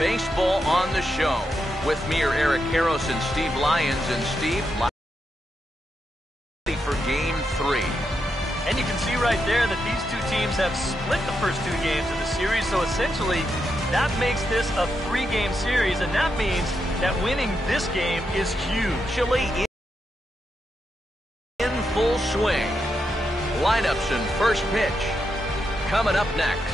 Baseball on the show. With me are Eric Karros and Steve Lyons. And Steve, ready for Game 3. And you can see right there that these two teams have split the first two games of the series. So essentially, that makes this a 3-game series. And that means that winning this game is huge. Chile in full swing. Lineups and first pitch coming up next.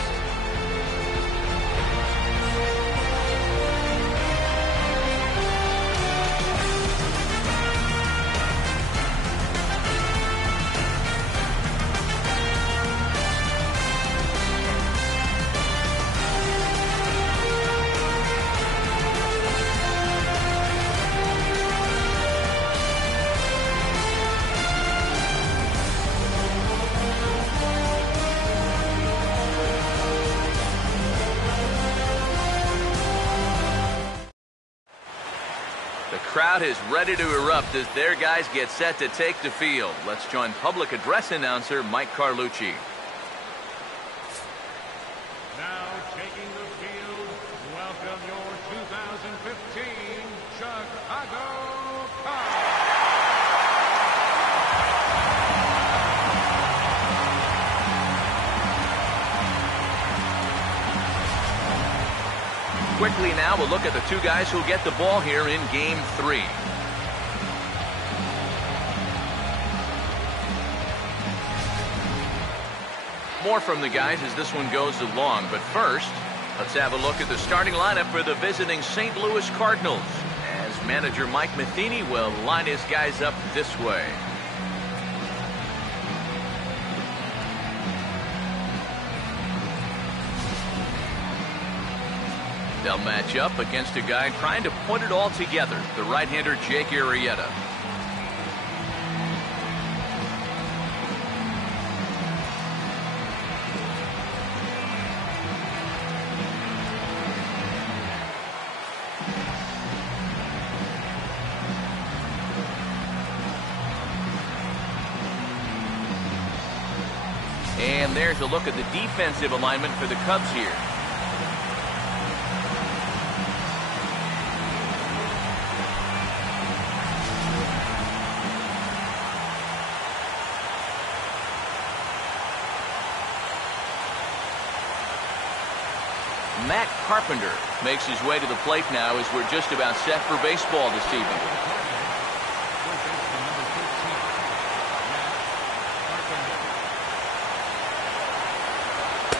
The crowd is ready to erupt as their guys get set to take the field. Let's join public address announcer Mike Carlucci. Now taking the field, welcome your 2015 Chicago Cubs. Quickly now, we'll look at the two guys who'll get the ball here in Game 3. More from the guys as this one goes along. But first, let's have a look at the starting lineup for the visiting St. Louis Cardinals, as manager Mike Matheny will line his guys up this way. They'll match up against a guy trying to put it all together, the right-hander Jake Arrieta. And there's a look at the defensive alignment for the Cubs here. Matt Carpenter makes his way to the plate now as we're just about set for baseball this evening.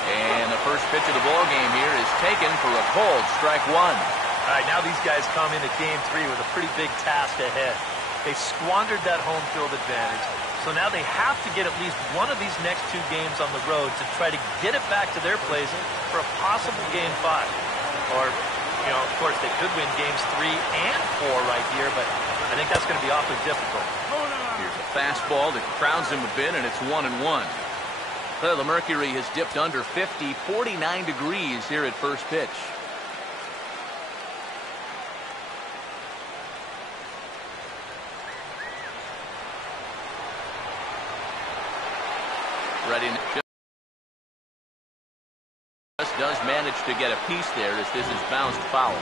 And the first pitch of the ball game here is taken for a cold strike one. All right, now these guys come into Game 3 with a pretty big task ahead. They squandered that home field advantage. So now they have to get at least one of these next two games on the road to try to get it back to their place for a possible Game 5. Or, you know, of course, they could win Games 3 and 4 right here, but I think that's going to be awfully difficult. Here's a fastball that crowds him a bit, and it's 1-1. The mercury has dipped under 50, 49 degrees here at first pitch. Ready, just does manage to get a piece there as this is bounced foul.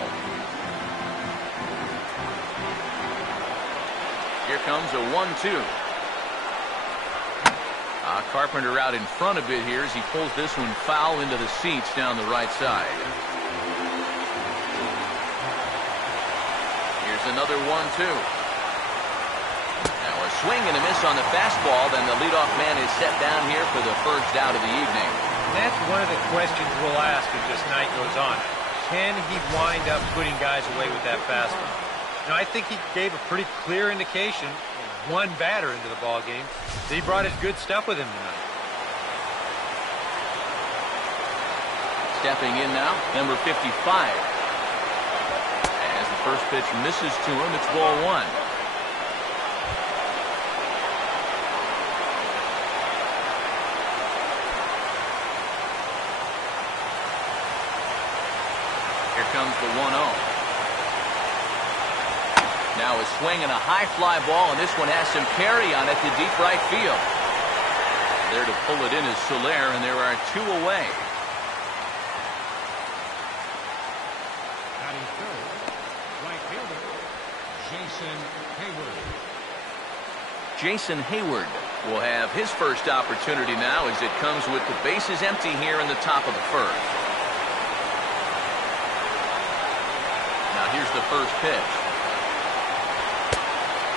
Here comes a 1-2. Carpenter out in front a bit here as he pulls this one foul into the seats down the right side. Here's another 1-2. Now a swing and a miss on the fastball, then the leadoff man is set down here for the first out of the evening. That's one of the questions we'll ask as this night goes on. Can he wind up putting guys away with that fastball? Now, I think he gave a pretty clear indication, one batter into the ball game, that he brought his good stuff with him tonight. Stepping in now, number 55. As the first pitch misses to him, it's ball one. Here comes the 1-0. Now a swing and a high fly ball, and this one has some carry on it to deep right field. There to pull it in is Soler, and there are two away. Batting third, right fielder, Jason Hayward. Jason Hayward will have his first opportunity now as it comes with the bases empty here in the top of the first. Now here's the first pitch.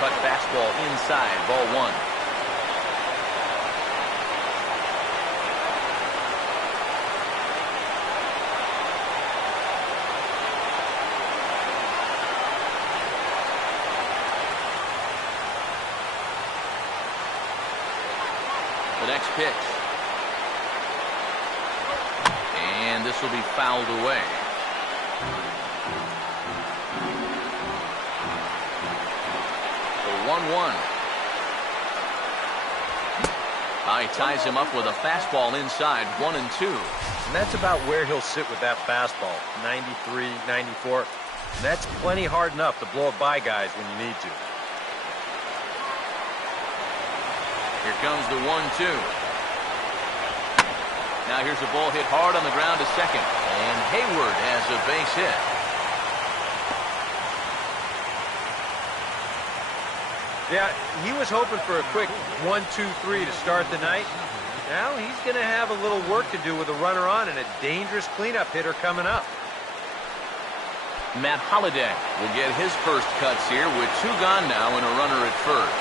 Cut fastball inside, ball one. The next pitch. And this will be fouled away. The 1-1. He ties him up with a fastball inside, 1-2. And that's about where he'll sit with that fastball, 93, 94. And that's plenty hard enough to blow it by guys when you need to. Here comes the 1-2. Now here's a ball hit hard on the ground to second. And Hayward has a base hit. Yeah, he was hoping for a quick 1-2-3 to start the night. Now he's going to have a little work to do with a runner on and a dangerous cleanup hitter coming up. Matt Holliday will get his first cuts here with two gone now and a runner at first.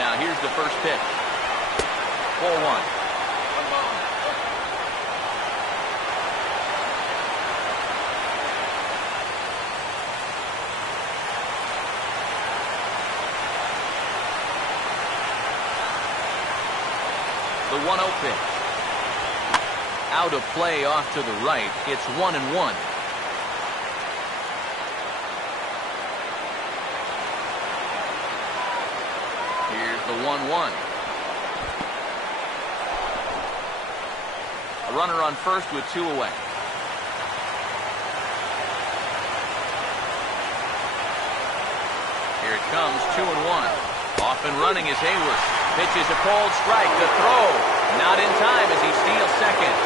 Now here's the first pitch. Ball one. The 1-0 pitch. Out of play off to the right. It's 1-1. Here's the 1-1. A runner on first with two away. Here it comes, 2-1. Off and running is Hayward. Pitches a cold strike. The throw. Not in time as he steals second.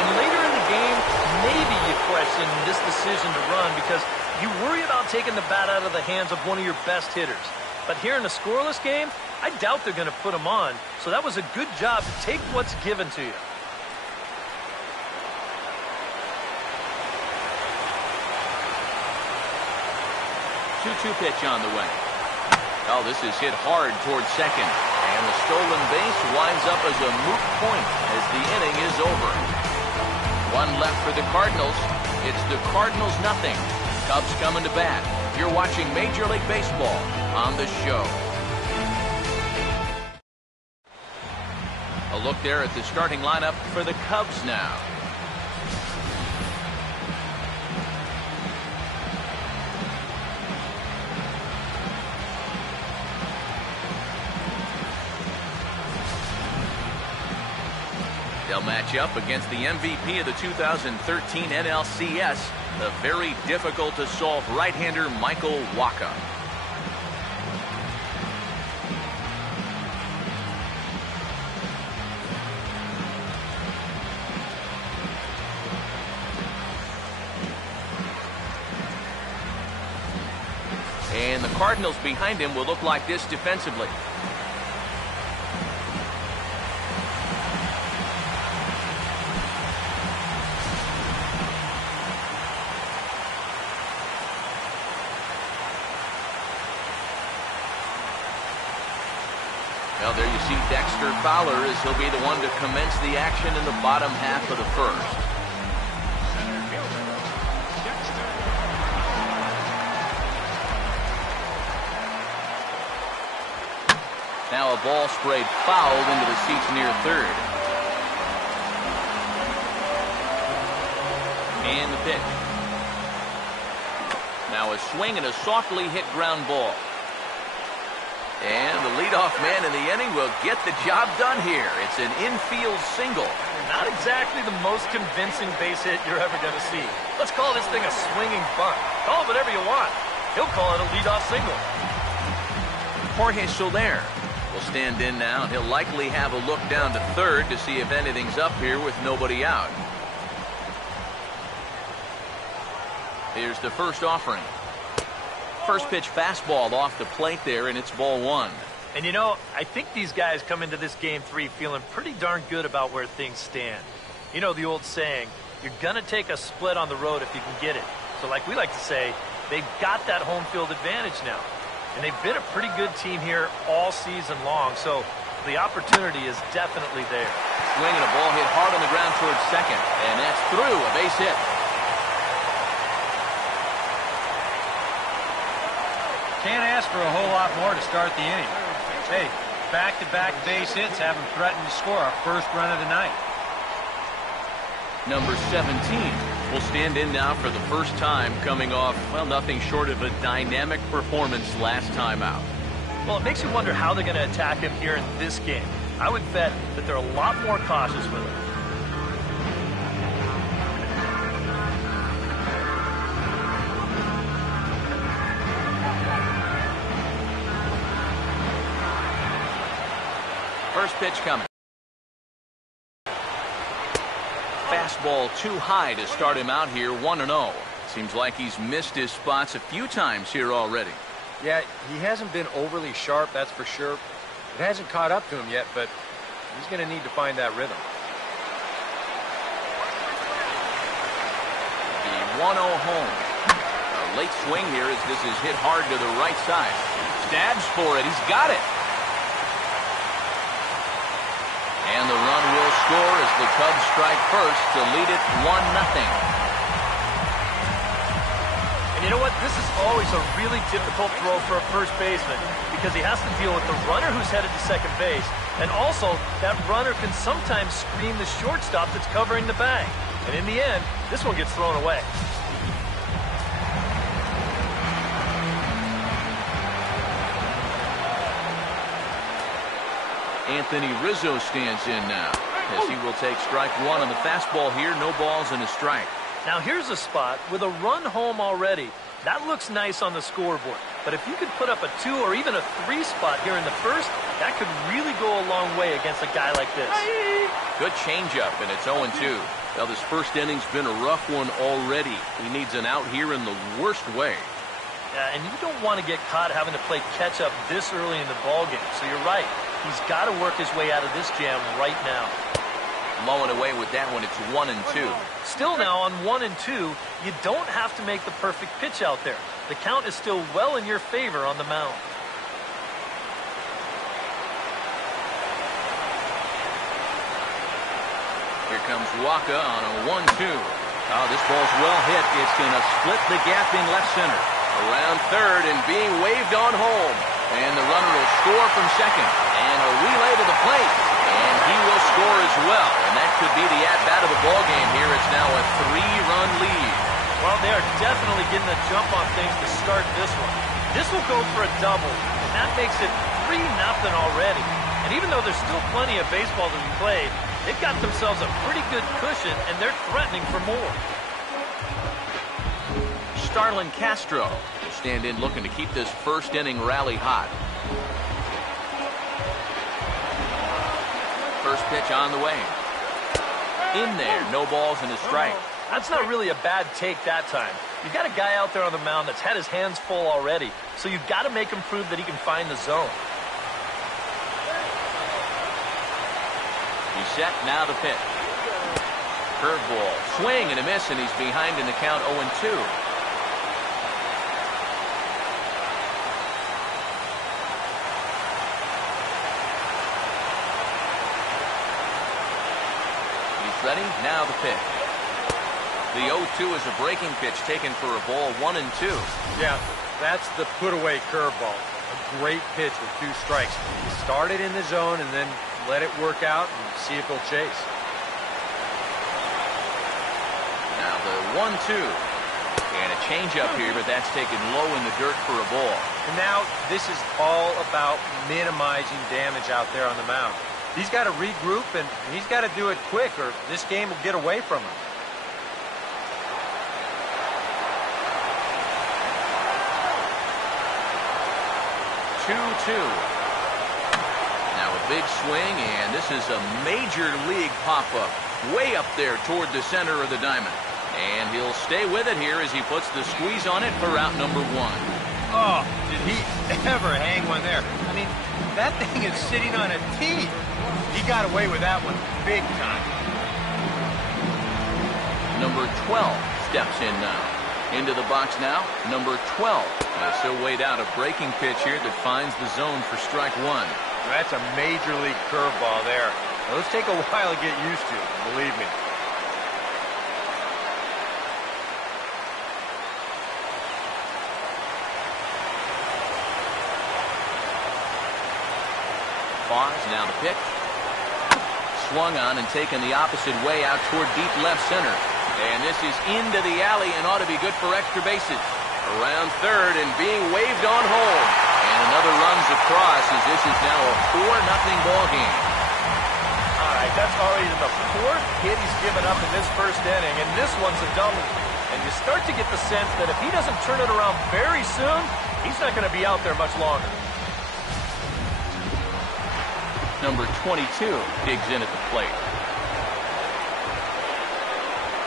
And later in the game, maybe you question this decision to run because you worry about taking the bat out of the hands of one of your best hitters. But here in a scoreless game, I doubt they're going to put him on. So that was a good job to take what's given to you. Two pitch on the way. Oh, this is hit hard towards second. And the stolen base winds up as a moot point as the inning is over. One left for the Cardinals. It's the Cardinals nothing. Cubs coming to bat. You're watching Major League Baseball on the show. A look there at the starting lineup for the Cubs now. They'll match up against the MVP of the 2013 NLCS, the very difficult to solve right-hander Michael Wacha. And the Cardinals behind him will look like this defensively. Well, there you see Dexter Fowler as he'll be the one to commence the action in the bottom half of the first. Center fielder, Dexter. Now a ball sprayed fouled into the seats near third. And the pitch. Now a swing and a softly hit ground ball. And the leadoff man in the inning will get the job done here. It's an infield single. Not exactly the most convincing base hit you're ever going to see. Let's call this thing a swinging bunt. Call it whatever you want. He'll call it a leadoff single. Jorge Soler will stand in now, and he'll likely have a look down to third to see if anything's up here with nobody out. Here's the first offering. First pitch fastball off the plate there, and it's ball one. And you know, I think these guys come into this game 3 feeling pretty darn good about where things stand. You know the old saying, you're going to take a split on the road if you can get it. So like we like to say, they've got that home field advantage now. And they've been a pretty good team here all season long, so the opportunity is definitely there. Swing and a ball hit hard on the ground towards second, and that's through, a base hit. Can't ask for a whole lot more to start the inning. Hey, back-to-back base hits have him threatened to score our first run of the night. Number 17 will stand in now for the first time, coming off, well, nothing short of a dynamic performance last time out. Well, it makes you wonder how they're going to attack him here in this game. I would bet that they're a lot more cautious with him. First pitch coming. Fastball too high to start him out here, 1-0. Seems like he's missed his spots a few times here already. Yeah, he hasn't been overly sharp, that's for sure. It hasn't caught up to him yet, but he's going to need to find that rhythm. The 1-0 home. A late swing here as this is hit hard to the right side. Stabs for it. He's got it. And the run will score as the Cubs strike first to lead it 1-0. And you know what? This is always a really difficult throw for a first baseman because he has to deal with the runner who's headed to second base. And also, that runner can sometimes screen the shortstop that's covering the bag. And in the end, this one gets thrown away. Anthony Rizzo stands in now as he will take strike one on the fastball here. No balls and a strike. Now here's a spot with a run home already. That looks nice on the scoreboard. But if you could put up a 2 or even a 3 spot here in the first, that could really go a long way against a guy like this. Good changeup, and it's 0-2. Well, this first inning's been a rough one already. He needs an out here in the worst way. And you don't want to get caught having to play catch up this early in the ballgame. So you're right. He's got to work his way out of this jam right now. Low and away with that one. It's 1-2. Still now on 1-2, you don't have to make the perfect pitch out there. The count is still well in your favor on the mound. Here comes Waka on a 1-2. Oh, this ball's well hit. It's going to split the gap in left center. Around third and being waved on home. And the runner will score from second. And a relay to the plate. And he will score as well. And that could be the at-bat of the ballgame here. It's now a 3-run lead. Well, they are definitely getting the jump on things to start this one. This will go for a double. And that makes it 3-0 already. And even though there's still plenty of baseball to be played, they've got themselves a pretty good cushion, and they're threatening for more. Starlin Castro will stand in looking to keep this first inning rally hot. First pitch on the way. In there, no balls and a strike. That's not really a bad take that time. You've got a guy out there on the mound that's had his hands full already, so you've got to make him prove that he can find the zone. He's set, now the pitch. Curveball, swing and a miss, and he's behind in the count 0-2. Ready? Now the pitch. The 0-2 is a breaking pitch taken for a ball 1-2. Yeah, that's the put-away curveball. A great pitch with 2 strikes. Start it in the zone and then let it work out and see if he'll chase. Now the 1-2. And a changeup here, but that's taken low in the dirt for a ball. And now this is all about minimizing damage out there on the mound. He's got to regroup, and he's got to do it quick, or this game will get away from him. Now a big swing, and this is a major league pop-up. Way up there toward the center of the diamond. And he'll stay with it here as he puts the squeeze on it for out number 1. Oh, did he ever hang one there? I mean, that thing is sitting on a tee. He got away with that one big time. Number 12 steps in now. Into the box now, number 12. As he'll wait out a breaking pitch here that finds the zone for strike 1. That's a major league curveball there. Those take a while to get used to, believe me. Pause, now the pitch. Swung on and taken the opposite way out toward deep left center. And this is into the alley and ought to be good for extra bases. Around third and being waved on home. And another runs across as this is now a 4-0 ball game. All right, that's already the 4th hit he's given up in this first inning, and this one's a double. And you start to get the sense that if he doesn't turn it around very soon, he's not going to be out there much longer. Number 22 digs in at the plate.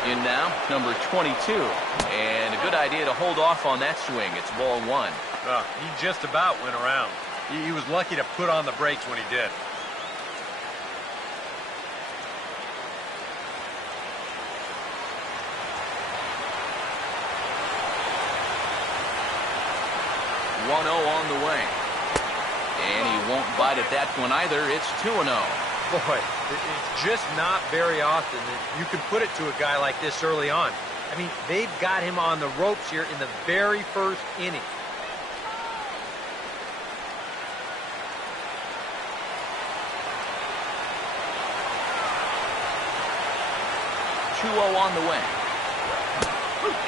In now, number 22. And a good idea to hold off on that swing. It's ball 1. He just about went around. He was lucky to put on the brakes when he did. One 0 on the way. And he won't bite at that one either. It's 2-0. Boy, it's just not very often that you can put it to a guy like this early on. I mean, they've got him on the ropes here in the very first inning. On the way.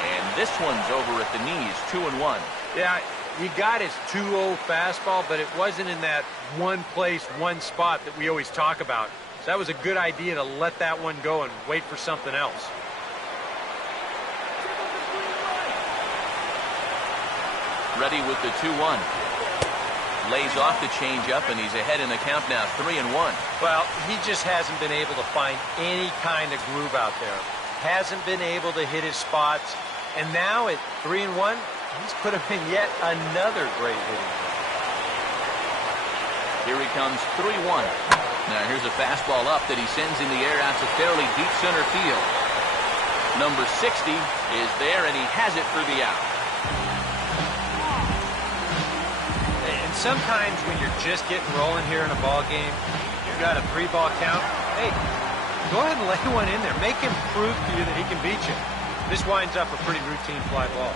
And this one's over at the knees, 2-1. Yeah, he got his 2-0 fastball, but it wasn't in that one place, one spot that we always talk about. So that was a good idea to let that one go and wait for something else. Ready with the 2-1. Lays off the changeup, and he's ahead in the count now, 3-1. Well, he just hasn't been able to find any kind of groove out there. Hasn't been able to hit his spots. And now at 3-1, he's put him in yet another great hitting. Here he comes, 3-1. Now here's a fastball up that he sends in the air out to fairly deep center field. Number 60 is there, and he has it for the out. Sometimes when you're just getting rolling here in a ball game, you've got a 3-ball count. Hey, go ahead and lay one in there. Make him prove to you that he can beat you. This winds up a pretty routine fly ball.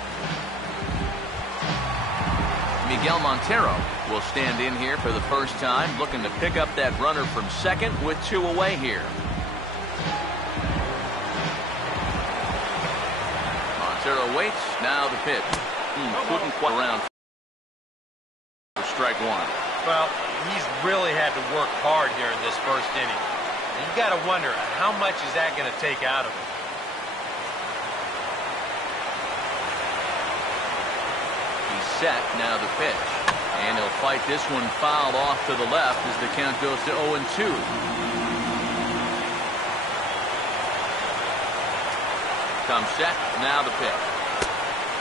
Miguel Montero will stand in here for the first time, looking to pick up that runner from second with 2 away here. Montero waits. Now the pitch. Couldn't quite around. Strike 1. Well, he's really had to work hard here in this first inning. And you got to wonder, how much is that going to take out of him? He's set, now the pitch. And he'll fight this one fouled off to the left as the count goes to 0-2. Comes set, now the pitch.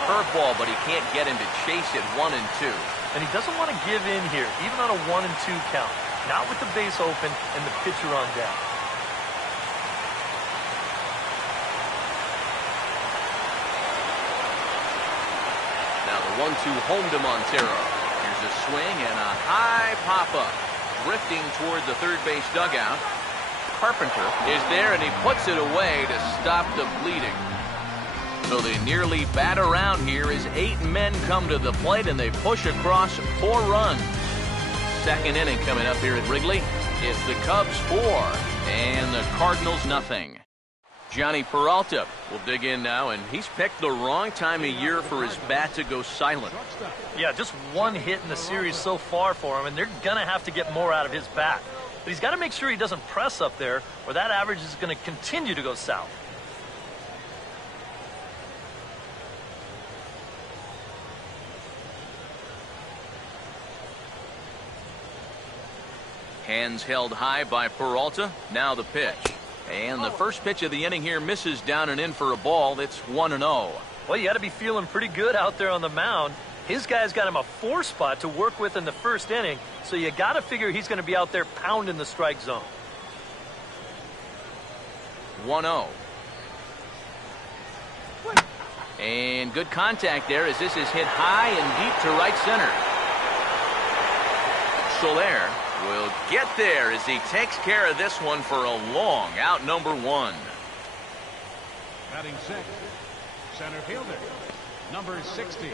Curveball, but he can't get him to chase it 1-2. And he doesn't want to give in here, even on a 1-2 count. Not with the base open and the pitcher on deck. Now the 1-2 home to Montero. Here's a swing and a high pop-up. Drifting toward the third base dugout. Carpenter is there, and he puts it away to stop the bleeding. So they nearly bat around here as 8 men come to the plate, and they push across 4 runs. Second inning coming up here at Wrigley. It's the Cubs 4 and the Cardinals nothing. Johnny Peralta will dig in now, and he's picked the wrong time of year for his bat to go silent. Yeah, just 1 hit in the series so far for him, and they're going to have to get more out of his bat. But he's got to make sure he doesn't press up there, or that average is going to continue to go south. Hands held high by Peralta. Now the pitch. And the first pitch of the inning here misses down and in for a ball. It's 1-0. Well, you got to be feeling pretty good out there on the mound. His guy's got him a 4 spot to work with in the first inning, so you got to figure he's going to be out there pounding the strike zone. 1-0. And good contact there as this is hit high and deep to right center. Soler will get there as he takes care of this one for a long out, number 1. Batting sixth, center fielder, number 60.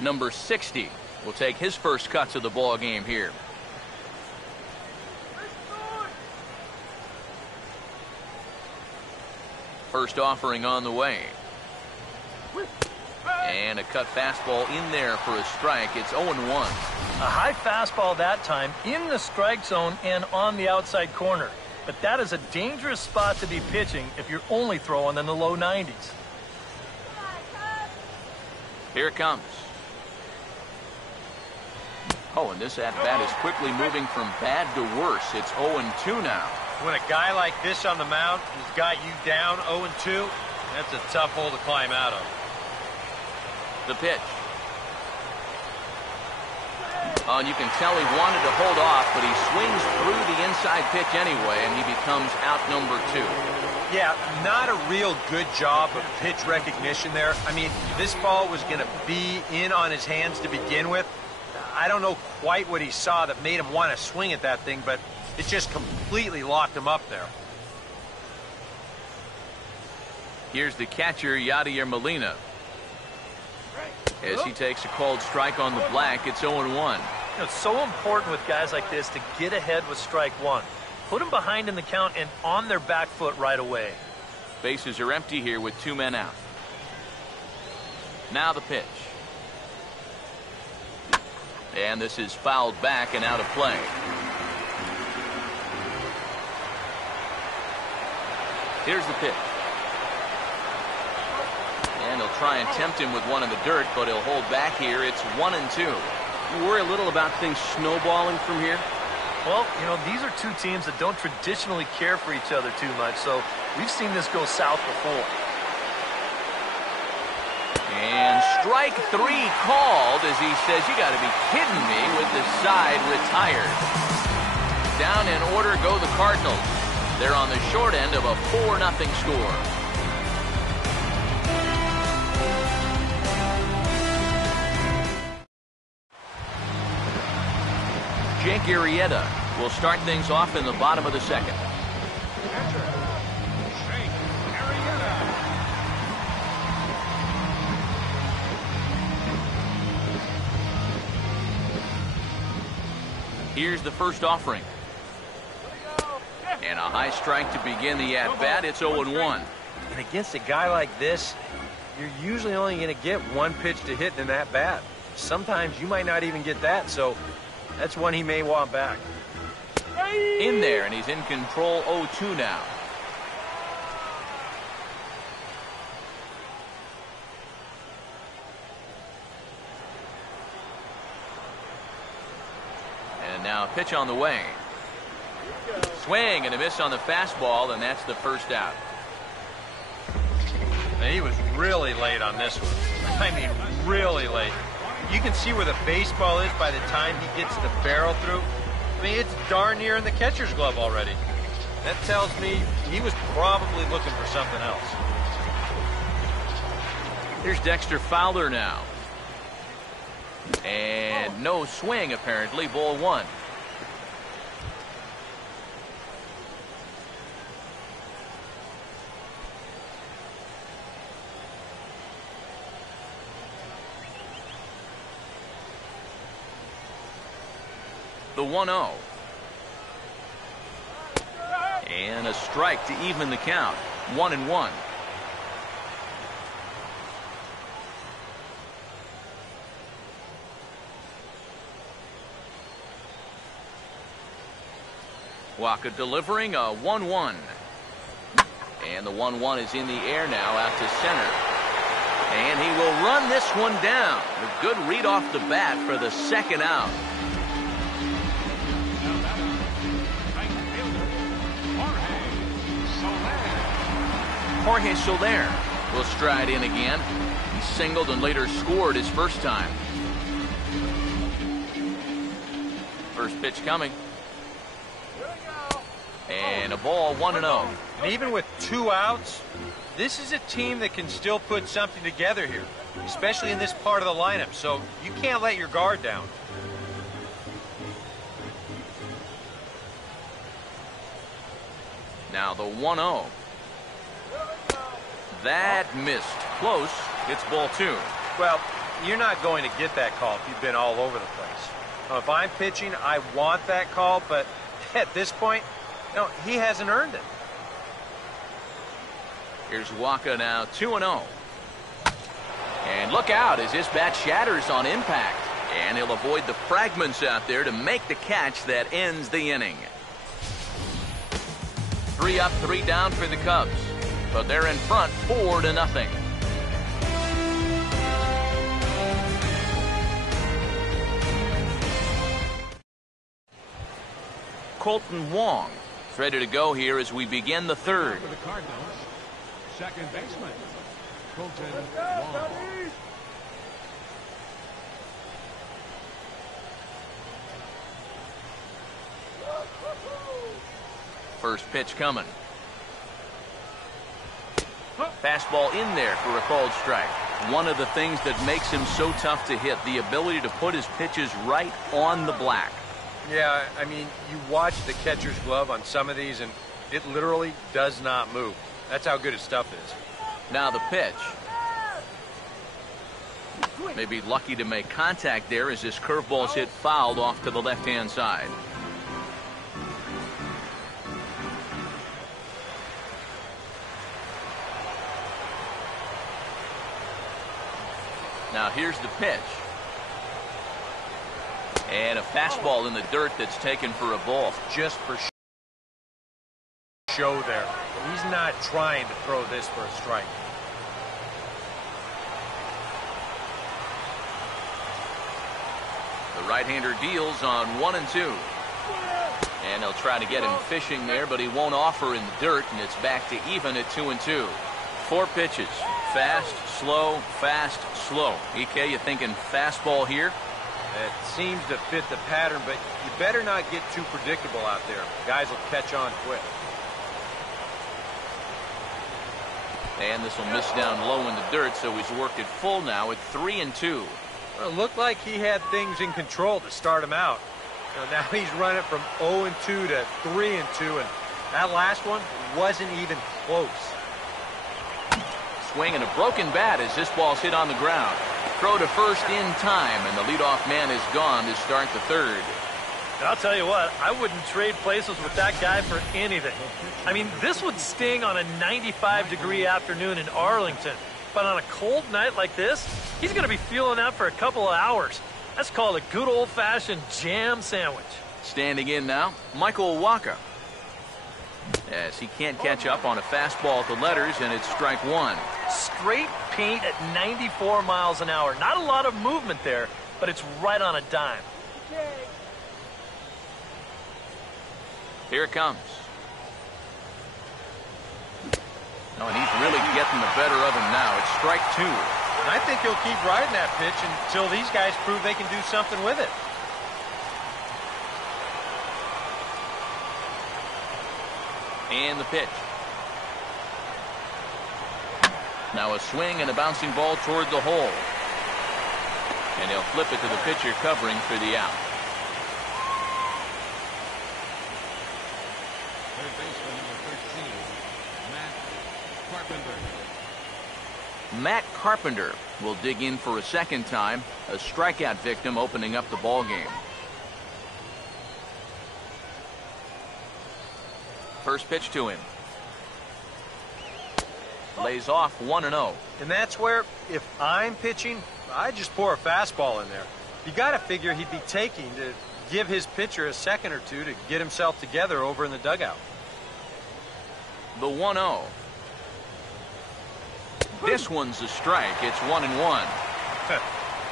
Number 60 will take his first cuts of the ball game here. First offering on the way. And a cut fastball in there for a strike. It's 0-1. A high fastball that time in the strike zone and on the outside corner. But that is a dangerous spot to be pitching if you're only throwing in the low 90s. Here it comes. Oh, and this at-bat is quickly moving from bad to worse. It's 0-2 now. When a guy like this on the mound has got you down 0-2, that's a tough hole to climb out of. The pitch. Oh, and you can tell he wanted to hold off, but he swings through the inside pitch anyway, and he becomes out, number 2. Yeah, not a real good job of pitch recognition there. I mean, this ball was going to be in on his hands to begin with. I don't know quite what he saw that made him want to swing at that thing, but it just completely locked him up there. Here's the catcher, Yadier Molina. As he takes a called strike on the black, it's 0-1. You know, it's so important with guys like this to get ahead with strike 1. Put them behind in the count and on their back foot right away. Bases are empty here with 2 men out. Now the pitch. And this is fouled back and out of play. Here's the pitch. And he'll try and tempt him with one in the dirt, but he'll hold back here. It's 1-2. You worry a little about things snowballing from here? Well, you know, these are two teams that don't traditionally care for each other too much, so we've seen this go south before. And strike 3 called as he says, you got to be kidding me, with the side retired. Down in order go the Cardinals. They're on the short end of a 4-0 score. Jake Arrieta will start things off in the bottom of the second. Here's the first offering. And a high strike to begin the at-bat. It's 0-1. And against a guy like this, you're usually only going to get one pitch to hit in that bat. Sometimes you might not even get that, so that's one he may want back. In there, and he's in control. 0-2 now. And now a pitch on the way. Swing and a miss on the fastball, and that's the first out. And he was really late on this one. I mean, really late. You can see where the baseball is by the time he gets the barrel through. I mean, it's darn near in the catcher's glove already. That tells me he was probably looking for something else. Here's Dexter Fowler now. And no swing, apparently. Ball 1. The 1-0. And a strike to even the count. 1-1. Waka delivering a 1-1. And the 1-1 is in the air now out to center. And he will run this one down. A good read off the bat for the second out. Jorge Soler will stride in again. He singled and later scored his first time. First pitch coming. And a ball, 1-0. And even with 2 outs, this is a team that can still put something together here, especially in this part of the lineup, so you can't let your guard down. Now the 1-0. That missed. Close. It's ball 2. Well, you're not going to get that call if you've been all over the place. Now, if I'm pitching, I want that call, but at this point, no, he hasn't earned it. Here's Waka now, 2-0. And look out as this bat shatters on impact. And he'll avoid the fragments out there to make the catch that ends the inning. 3 up, 3 down for the Cubs. But they're in front 4-0. Colton Wong is ready to go here as we begin the third. For the Cardinals, second baseman, Colton Wong. First pitch coming. Fastball in there for a called strike. One of the things that makes him so tough to hit, the ability to put his pitches right on the black. Yeah, I mean, you watch the catcher's glove on some of these, and it literally does not move. That's how good his stuff is. Now the pitch. Maybe lucky to make contact there as this curveball's hit fouled off to the left-hand side. Now here's the pitch. And a fastball in the dirt that's taken for a ball. Just for show there. He's not trying to throw this for a strike. The right-hander deals on 1-2. And they'll try to get him fishing there, but he won't offer in the dirt, and it's back to even at 2-2. 4 pitches. Fast, slow, fast, slow. EK, you thinking fastball here? It seems to fit the pattern, but you better not get too predictable out there. Guys will catch on quick. And this will miss down low in the dirt, so he's worked it full now at 3-2. Well, it looked like he had things in control to start him out. Now he's running from 0-2 to 3-2, and that last one wasn't even close. Swing and a broken bat as this ball's hit on the ground. Throw to first in time, and the leadoff man is gone to start the third. And I'll tell you what, I wouldn't trade places with that guy for anything. I mean, this would sting on a 95-degree afternoon in Arlington. But on a cold night like this, he's going to be fueling out for a couple of hours. That's called a good old-fashioned jam sandwich. Standing in now, Michael Waka. As he can't catch up on a fastball at the letters, and it's strike 1. Straight paint at 94 miles an hour. Not a lot of movement there, but it's right on a dime. Here it comes. Oh, and he's really getting the better of him now. It's strike 2. And I think he'll keep riding that pitch until these guys prove they can do something with it. And the pitch. Now a swing and a bouncing ball toward the hole. And he'll flip it to the pitcher covering for the out. Third baseman, number 13, Matt Carpenter. Matt Carpenter will dig in for a second time. A strikeout victim opening up the ball game. First pitch to him. Lays off 1-0. And that's where, if I'm pitching, I just pour a fastball in there. You got to figure he'd be taking to give his pitcher a second or two to get himself together over in the dugout. The 1-0. This one's a strike. It's 1-1.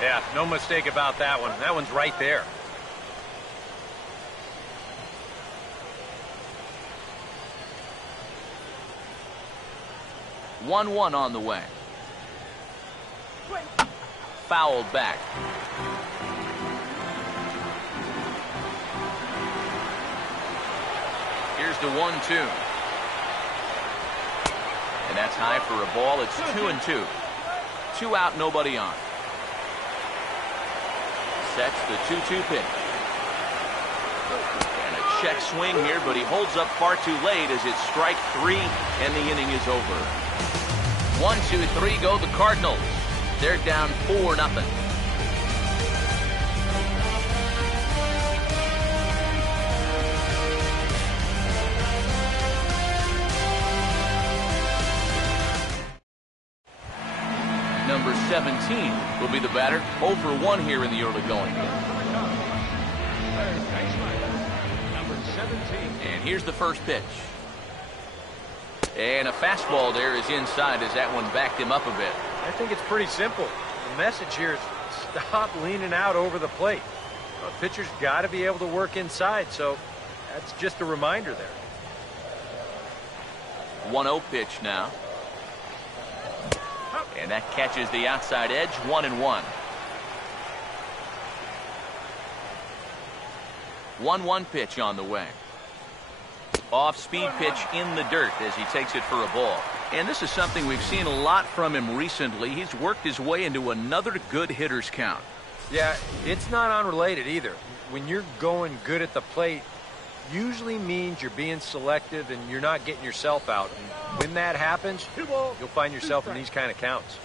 Yeah, no mistake about that one. That one's right there. 1-1 on the way. Fouled back. Here's the 1-2. And that's high for a ball. It's 2-2. 2 out, nobody on. Sets the 2-2 pitch. And a check swing here, but he holds up far too late as it's strike 3, and the inning is over. 1, 2, 3 go the Cardinals. They're down 4-0. Number 17 will be the batter. 0 for 1 here in the early going. Third baseman, number 17. And here's the first pitch. And a fastball there is inside as that one backed him up a bit. I think it's pretty simple. The message here is stop leaning out over the plate. Well, the pitcher's got to be able to work inside, so that's just a reminder there. 1-0 pitch now. And that catches the outside edge. 1-1. 1-1 pitch on the way. Off-speed pitch in the dirt as he takes it for a ball. And this is something we've seen a lot from him recently. He's worked his way into another good hitter's count. Yeah, it's not unrelated either. When you're going good at the plate, usually means you're being selective and you're not getting yourself out. And when that happens, you'll find yourself in these kind of counts.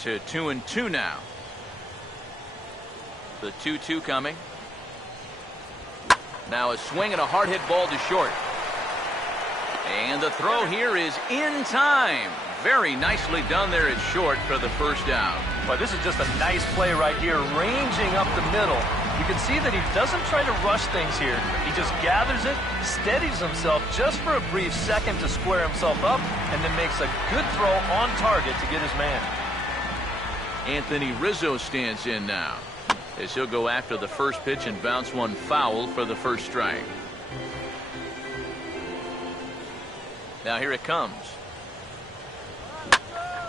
To 2-2 now. The 2-2 coming. Now a swing and a hard hit ball to short. And the throw here is in time. Very nicely done there at short for the first down. Well, this is just a nice play right here, ranging up the middle. You can see that he doesn't try to rush things here. He just gathers it, steadies himself just for a brief second to square himself up, and then makes a good throw on target to get his man. Anthony Rizzo stands in now as he'll go after the first pitch and bounce one foul for the first strike. Now here it comes.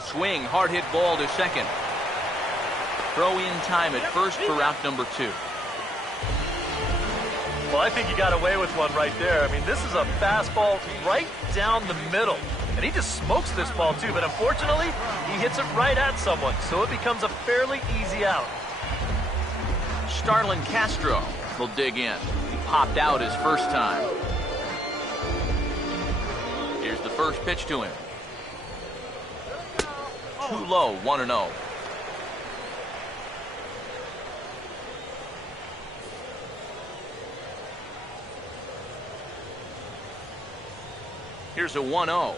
Swing, hard hit ball to second. Throw in time at first for out number 2. Well, I think he got away with one right there. I mean, this is a fastball right down the middle. And he just smokes this ball, too. But unfortunately, he hits it right at someone. So it becomes a fairly easy out. Starlin Castro will dig in. He popped out his first time. Here's the first pitch to him. Too low, 1-0. Here's a 1-0.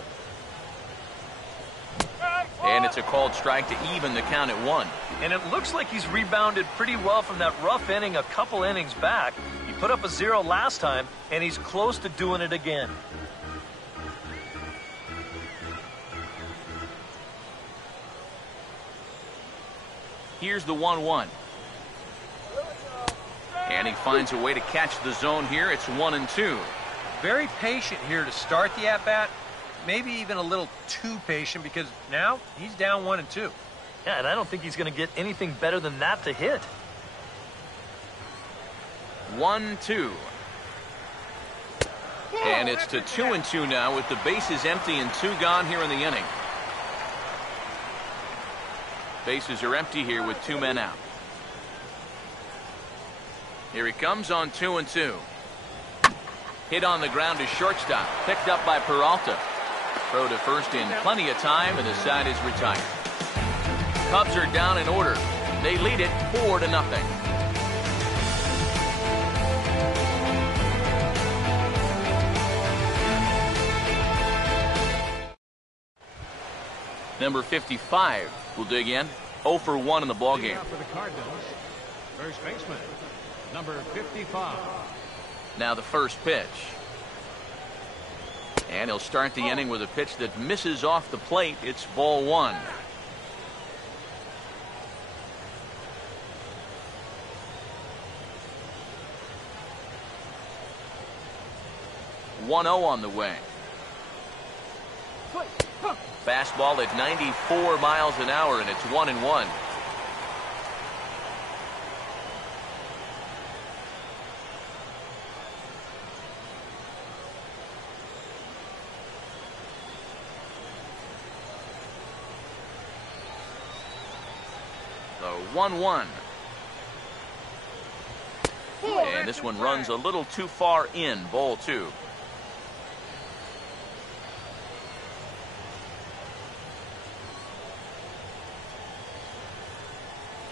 And it's a called strike to even the count at 1. And it looks like he's rebounded pretty well from that rough inning a couple innings back. He put up a 0 last time, and he's close to doing it again. Here's the 1-1. And he finds a way to catch the zone here. It's 1-2. Very patient here to start the at-bat. Maybe even a little too patient because now he's down 1-2. Yeah, and I don't think he's going to get anything better than that to hit. 1-2. And it's to 2-2 now with the bases empty and 2 gone here in the inning. Bases are empty here with 2 men out. Here he comes on 2-2. Hit on the ground to shortstop. Picked up by Peralta. Throw to first in plenty of time, and the side is retired. Cubs are down in order. They lead it 4-0. Number 55 will dig in. 0 for 1 in the ballgame. For the Cardinals, first baseman, number 55. Now the first pitch. And he'll start the inning with a pitch that misses off the plate. It's ball 1. On the way. Fastball at 94 miles an hour, and it's 1-1. So 1-1. And this one runs a little too far in. Ball 2.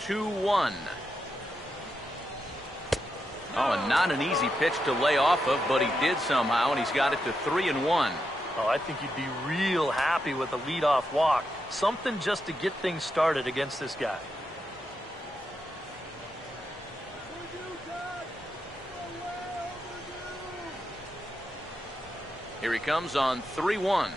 2-1. Oh, and not an easy pitch to lay off of, but he did somehow, and he's got it to 3-1. Oh, I think you'd be real happy with a leadoff walk. Something just to get things started against this guy. Here he comes on 3-1.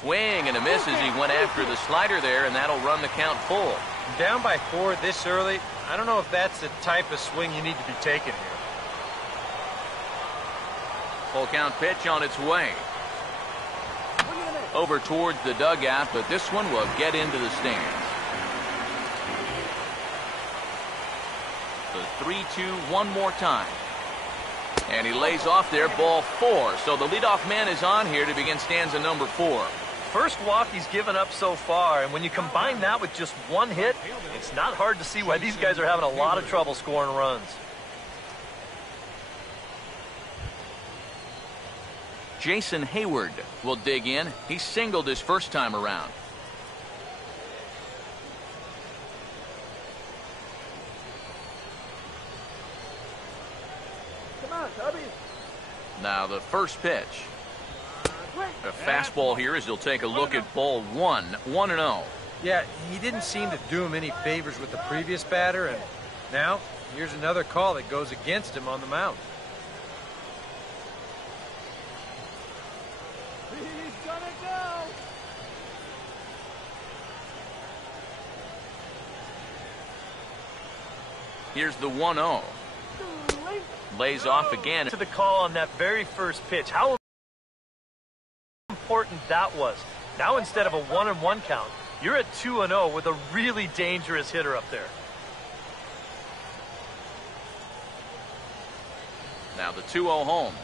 Swing and a miss as he went after the slider there, and that'll run the count full. Down by 4 this early, I don't know if that's the type of swing you need to be taking here. Full count pitch on its way. Over towards the dugout, but this one will get into the stands. The 3-2 one more time. And he lays off there, ball 4. So the leadoff man is on here to begin stanza number 4. First walk he's given up so far, and when you combine that with just one hit, it's not hard to see why these guys are having a lot of trouble scoring runs. Jason Hayward will dig in. He singled his first time around. Now the first pitch. A fastball here as he'll take a look at ball 1. 1-0. Yeah, he didn't seem to do him any favors with the previous batter, and now here's another call that goes against him on the mound. He's gonna go. Here's the 1-0. Lays off again. To the call on that very first pitch. How important that was. Now instead of a 1-1 count, you're at 2-0 with a really dangerous hitter up there. Now the 2-0 home.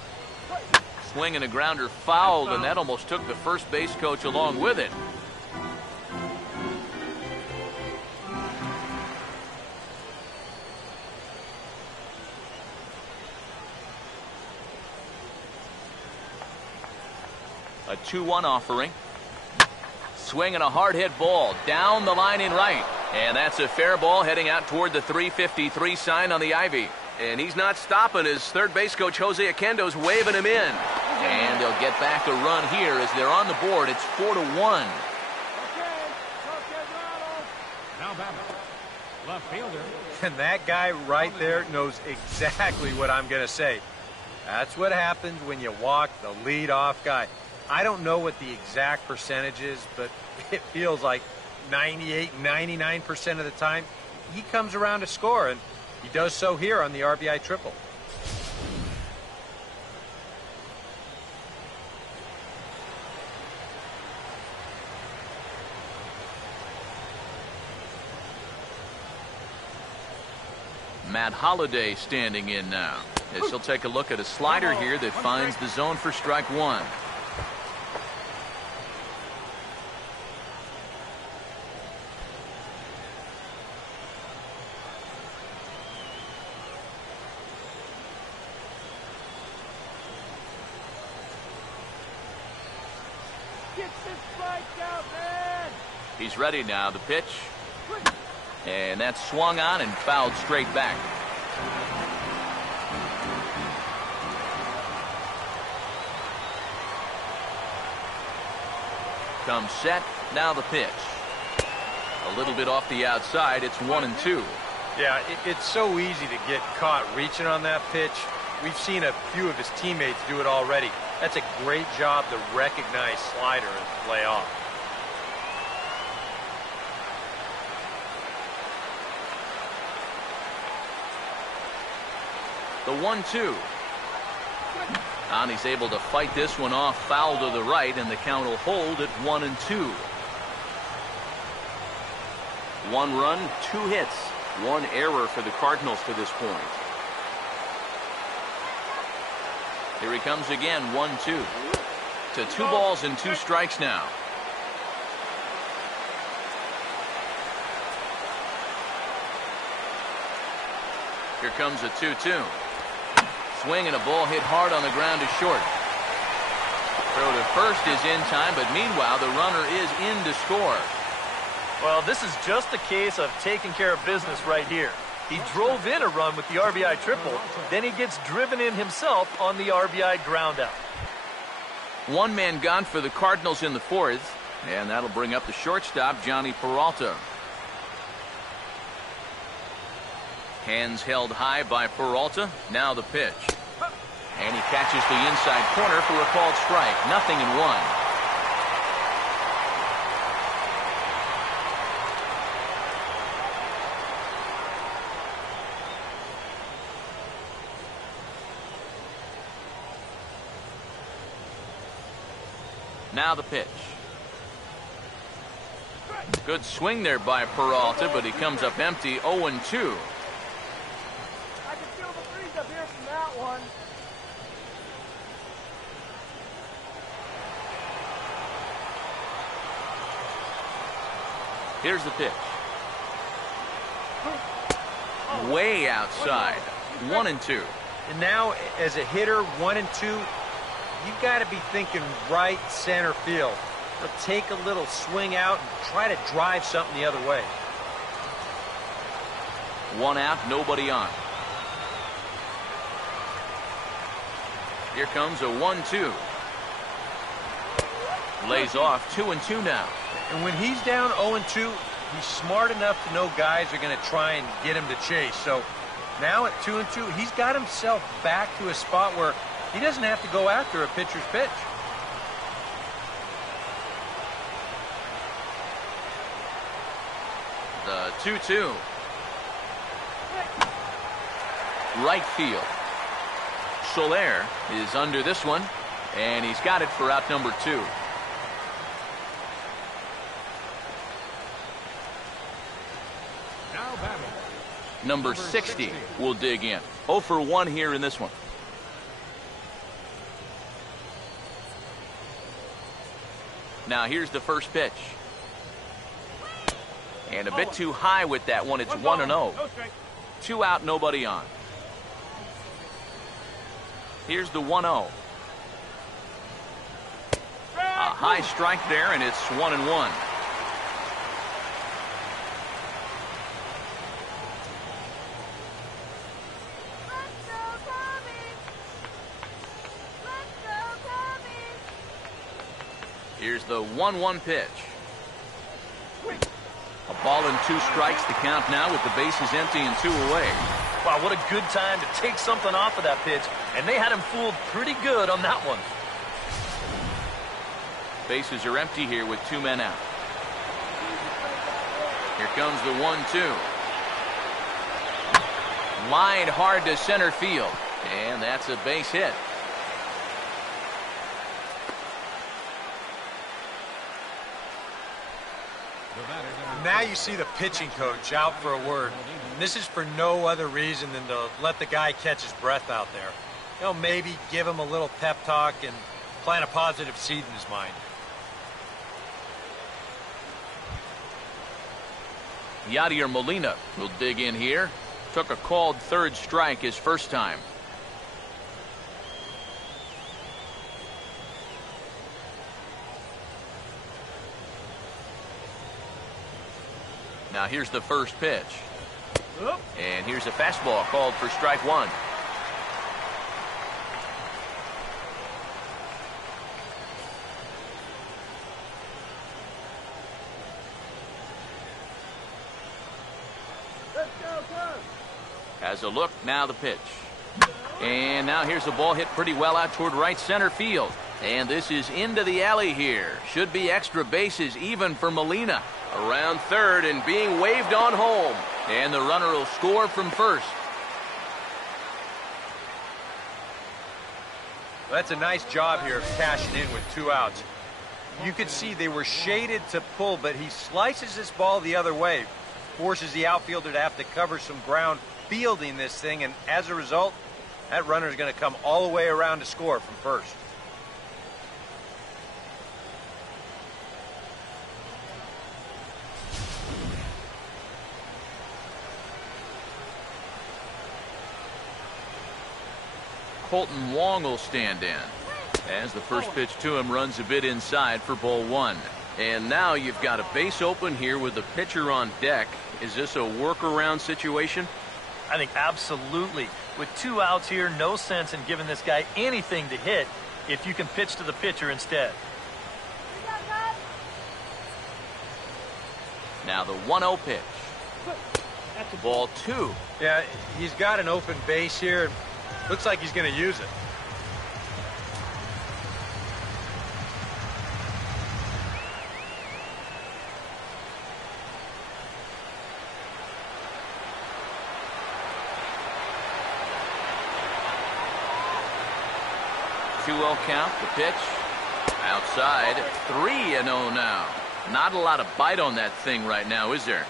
Swing and a grounder fouled, and that almost took the first base coach along with it. A 2-1 offering. Swing and a hard hit ball down the line in right. And that's a fair ball heading out toward the 353 sign on the ivy. And he's not stopping as third base coach Jose Oquendo's waving him in. And they'll get back a run here as they're on the board. It's 4-1. Now batting, left fielder. And that guy right there knows exactly what I'm going to say. That's what happens when you walk the leadoff guy. I don't know what the exact percentage is, but it feels like 98, 99% of the time he comes around to score, and he does so here on the RBI triple. Matt Holliday standing in now as he'll take a look at a slider here that finds the zone for strike 1. He's ready now. The pitch. And that's swung on and fouled straight back. Comes set. Now the pitch. A little bit off the outside. It's 1-2. Yeah, it's so easy to get caught reaching on that pitch. We've seen a few of his teammates do it already. That's a great job to recognize slider and play off. The 1-2. And he's able to fight this one off, foul to the right, and the count will hold at 1-2. 1 run, 2 hits, 1 error for the Cardinals to this point. Here he comes again, 1-2. To 2 balls and 2 strikes now. Here comes a 2-2. Swing and a ball hit hard on the ground to short. Throw to first is in time, but meanwhile the runner is in to score. Well, this is just a case of taking care of business right here. He drove in a run with the RBI triple, then he gets driven in himself on the RBI groundout. 1 man gone for the Cardinals in the 4th, and that'll bring up the shortstop, Johnny Peralta. Hands held high by Peralta. Now the pitch. And he catches the inside corner for a called strike. 0-1. Now the pitch. Good swing there by Peralta, but he comes up empty. 0-2. Here's the pitch. Way outside. 1-2. And now, as a hitter, 1-2, you've got to be thinking right center field. They'll take a little swing out and try to drive something the other way. 1 out, nobody on. Here comes a 1-2. Lays off. 2-2 now. And when he's down 0-2, he's smart enough to know guys are going to try and get him to chase. So now at 2-2, he's got himself back to a spot where he doesn't have to go after a pitcher's pitch. The 2-2. Right field. Soler is under this one, and he's got it for out number 2. Now batting. Number 60 will dig in. 0 for 1 here in this one. Now here's the first pitch. And a bit too high with that one. It's 1-0. 2 out, nobody on. Here's the 1-0. A high strike there, and it's 1-1. Here's the 1-1 pitch. A ball and 2 strikes, the count now with the bases empty and 2 away. Wow, what a good time to take something off of that pitch, and they had him fooled pretty good on that one. Bases are empty here with 2 men out. Here comes the 1-2. Line hard to center field, and that's a base hit. Now you see the pitching coach out for a word. And this is for no other reason than to let the guy catch his breath out there. You know, maybe give him a little pep talk and plant a positive seed in his mind. Yadier Molina will dig in here. Took a called 3rd strike his first time. Now here's the first pitch. And here's a fastball called for strike 1. Has a look, now the pitch. And now here's a ball hit pretty well out toward right center field. And this is into the alley here. Should be extra bases even for Molina. Around third and being waved on home. And the runner will score from first. That's a nice job here of cashing in with 2 outs. You could see they were shaded to pull, but he slices this ball the other way, forces the outfielder to have to cover some ground fielding this thing, and as a result, that runner is going to come all the way around to score from first. Colton Wong will stand in as the first pitch to him runs a bit inside for ball 1. And now you've got a base open here with the pitcher on deck. Is this a workaround situation? I think absolutely. With 2 outs here, no sense in giving this guy anything to hit if you can pitch to the pitcher instead. Now the 1-0 pitch. Ball 2. Yeah, he's got an open base here. Looks like he's going to use it. Count, the pitch. Outside, 3-0 now. Not a lot of bite on that thing right now, is there?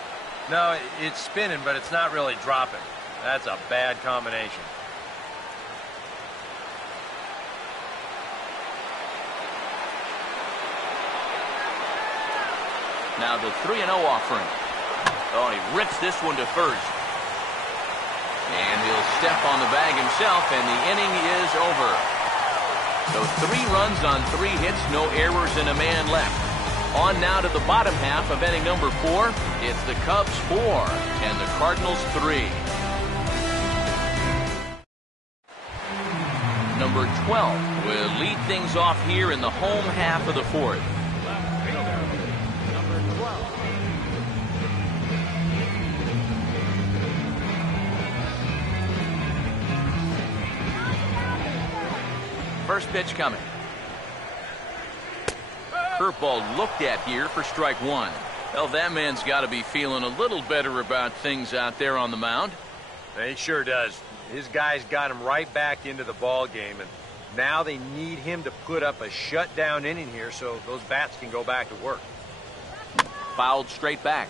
No, it's spinning, but it's not really dropping. That's a bad combination. Now the 3-0 offering. Oh, he rips this one to first. And he'll step on the bag himself, and the inning is over. So 3 runs on 3 hits, no errors, and a man left. On now to the bottom half of inning number 4. It's the Cubs 4 and the Cardinals 3. Number 12 will lead things off here in the home half of the 4th. Left fielder, number 12. First pitch coming. Curveball looked at here for strike 1. Well, that man's got to be feeling a little better about things out there on the mound. He sure does. His guys got him right back into the ball game, and now they need him to put up a shutdown inning here so those bats can go back to work. Fouled straight back.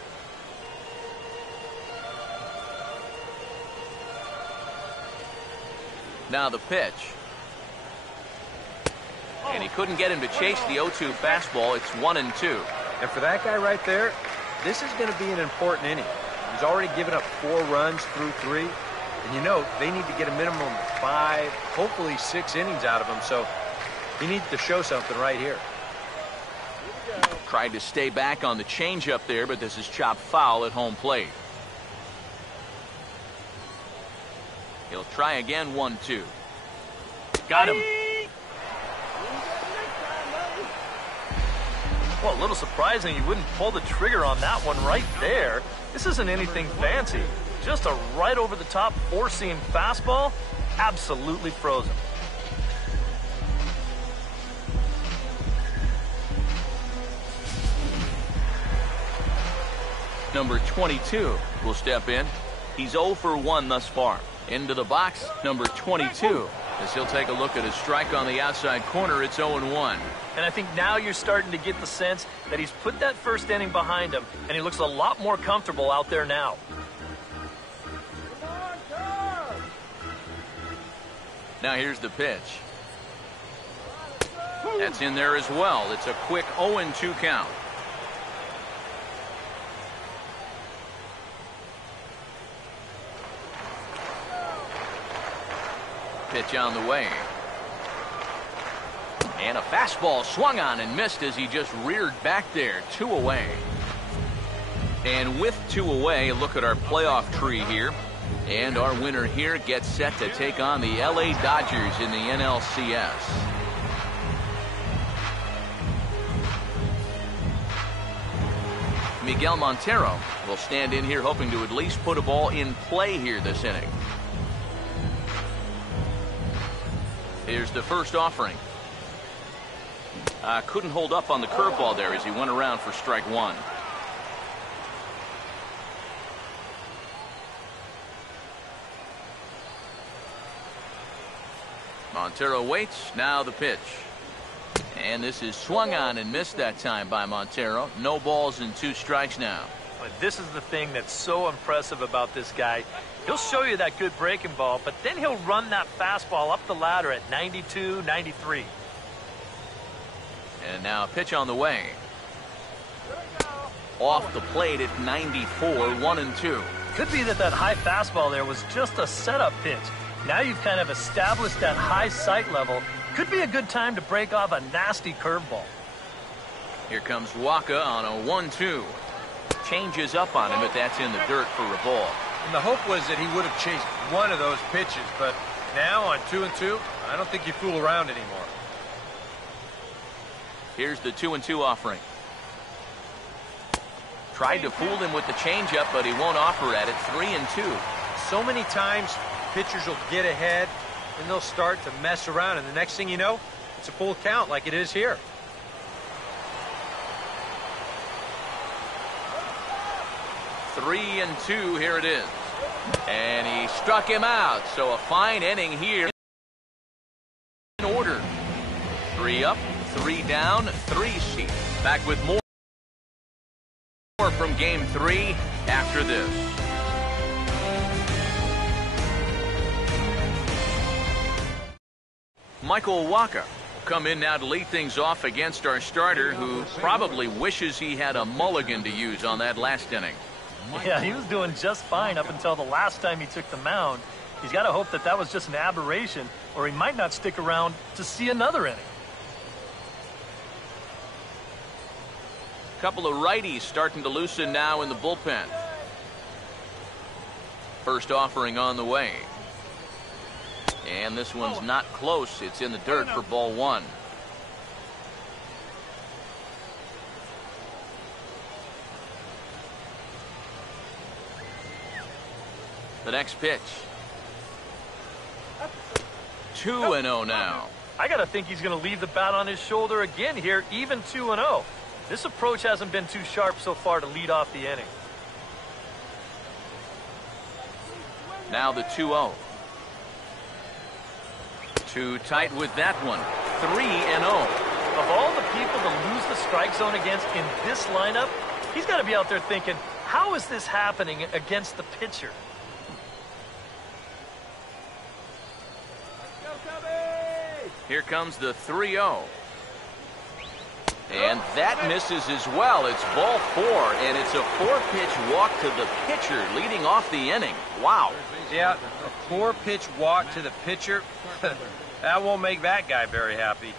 Now the pitch. And he couldn't get him to chase the 0-2 fastball. It's 1-2. And for that guy right there, this is going to be an important inning. He's already given up 4 runs through 3. And you know, they need to get a minimum of 5, hopefully 6 innings out of him. So he needs to show something right here. Tried to stay back on the changeup there, but this is chopped foul at home plate. He'll try again, 1-2. Got him. Well, a little surprising you wouldn't pull the trigger on that one right there. This isn't anything fancy. Just a right over the top 4-seam fastball. Absolutely frozen. Number 22 will step in. He's 0 for 1 thus far. Into the box, number 22. As he'll take a look at his strike on the outside corner, it's 0-1. And I think now you're starting to get the sense that he's put that first inning behind him, and he looks a lot more comfortable out there now. Now here's the pitch. That's in there as well. It's a quick 0-2 count. Pitch on the way. And a fastball swung on and missed as he just reared back there. 2 away. And with 2 away, look at our playoff tree here. And our winner here gets set to take on the LA Dodgers in the NLCS. Miguel Montero will stand in here hoping to at least put a ball in play here this inning. Here's the first offering. Couldn't hold up on the curveball there as he went around for strike 1. Montero waits. Now the pitch. And this is swung on and missed that time by Montero. No balls and 2 strikes now. But this is the thing that's so impressive about this guy. He'll show you that good breaking ball, but then he'll run that fastball up the ladder at 92, 93. And now a pitch on the way. Off the plate at 94, 1-2. Could be that high fastball there was just a setup pitch. Now you've kind of established that high sight level. Could be a good time to break off a nasty curveball. Here comes Waka on a 1-2. Changes up on him, but that's in the dirt for a ball. And the hope was that he would have chased one of those pitches, but now on 2-2, I don't think you fool around anymore. Here's the 2-2 offering. Tried to fool him with the changeup, but he won't offer at it. 3-2. So many times pitchers will get ahead and they'll start to mess around, and the next thing you know, it's a full count like it is here. Three and 2, here it is. And he struck him out, so a fine inning here in order. 3 up, 3 down, 3 sheep. Back with more from Game 3 after this. Michael Waka will come in now to lead things off against our starter, who probably wishes he had a mulligan to use on that last inning. Yeah, he was doing just fine up until the last time he took the mound. He's got to hope that was just an aberration, or he might not stick around to see another inning. A couple of righties starting to loosen now in the bullpen. First offering on the way. And this one's not close. It's in the dirt for ball 1. The next pitch. 2-0 now. I got to think he's going to leave the bat on his shoulder again here, even 2-0. This approach hasn't been too sharp so far to lead off the inning. Now the 2-0. Too tight with that one. 3-0. Of all the people to lose the strike zone against in this lineup, he's got to be out there thinking, how is this happening against the pitcher? Here comes the 3-0. And that misses as well. It's ball 4, and it's a 4-pitch walk to the pitcher leading off the inning. Wow. Yeah, a 4-pitch walk to the pitcher. That won't make that guy very happy.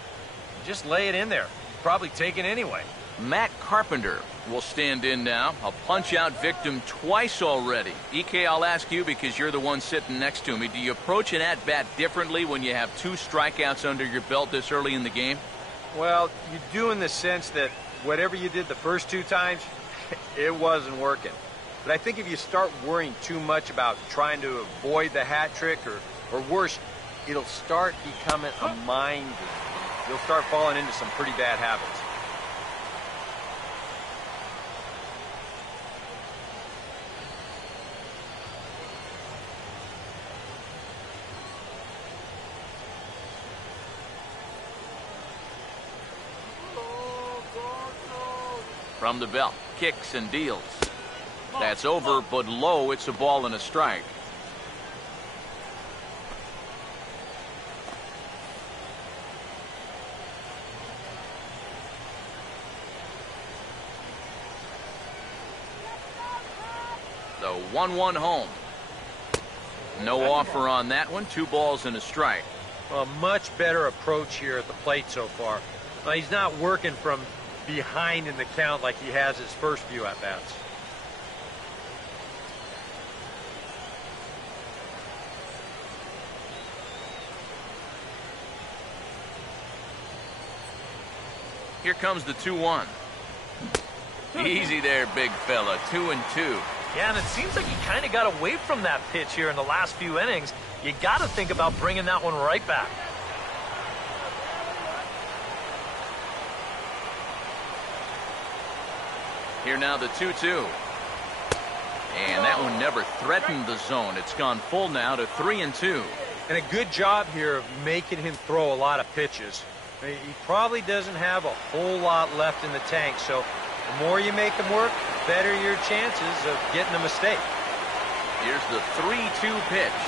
Just lay it in there. Probably take it anyway. Matt Carpenter will stand in now. A punch-out victim twice already. EK, I'll ask you because you're the one sitting next to me. Do you approach an at-bat differently when you have 2 strikeouts under your belt this early in the game? Well, you do in the sense that whatever you did the first 2 times, it wasn't working. But I think if you start worrying too much about trying to avoid the hat trick, or worse, it'll start becoming a mind game. You'll start falling into some pretty bad habits. From the belt, kicks and deals. That's over, but low. It's a ball and a strike. The 1-1 home. No offer on that one. 2 balls and a strike. A much better approach here at the plate so far. Now, he's not working from behind in the count like he has his first few at-bats. Here comes the 2-1. Easy there, big fella. 2-2. Yeah, and it seems like he kind of got away from that pitch here in the last few innings. You got to think about bringing that one right back. Here now the 2-2. And that one never threatened the zone. It's gone full now to 3-2. And a good job here of making him throw a lot of pitches. He probably doesn't have a whole lot left in the tank, so the more you make him work, the better your chances of getting a mistake. Here's the 3-2 pitch.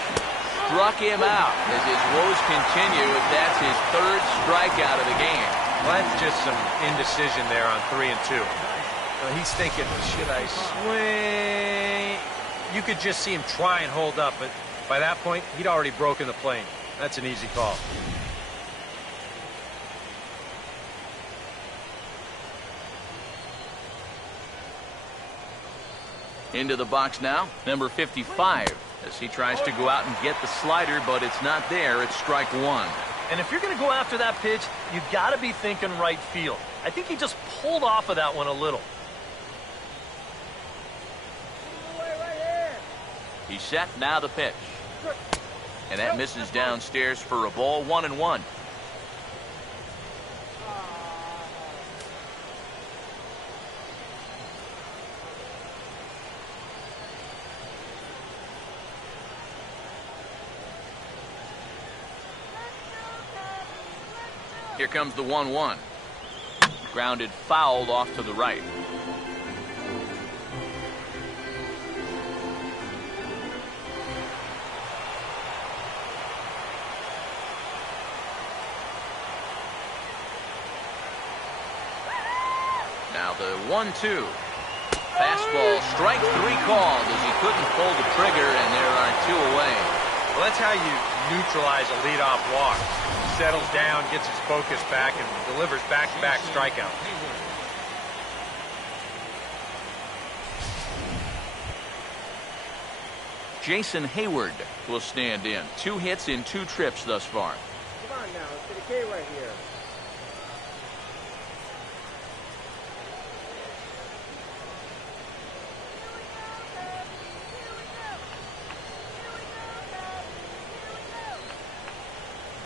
Struck him out as his woes continue, as that's his third strikeout of the game. Well, that's just some indecision there on 3 and 2. He's thinking, should I swing? You could just see him try and hold up, but by that point, he'd already broken the plane. That's an easy call. Into the box now, number 55, as he tries to go out and get the slider, but it's not there. It's strike one. And if you're going to go after that pitch, you've got to be thinking right field. I think he just pulled off of that one a little. He's set, now the pitch. And that misses downstairs for a ball, 1-1. Here comes the 1-1. Grounded fouled off to the right. Now the 1-2. Fastball, strike three called as he couldn't pull the trigger, and there are two away. Well, that's how you neutralize a leadoff walk. He settles down, gets his focus back, and delivers back-to-back strikeouts. Jason Hayward will stand in. 2 hits in 2 trips thus far. Come on now, let's get a K right here.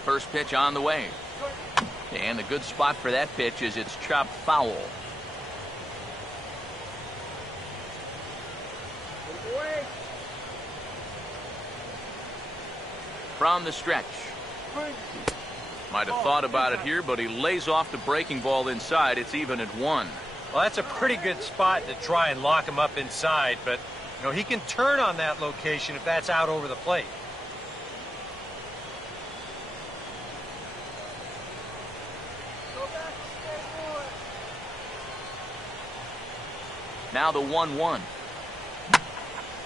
First pitch on the way. And a good spot for that pitch is it's chopped foul. From the stretch. Might have thought about it here, but he lays off the breaking ball inside. It's even at 1. Well, that's a pretty good spot to try and lock him up inside, but you know, he can turn on that location if that's out over the plate. Now the 1-1.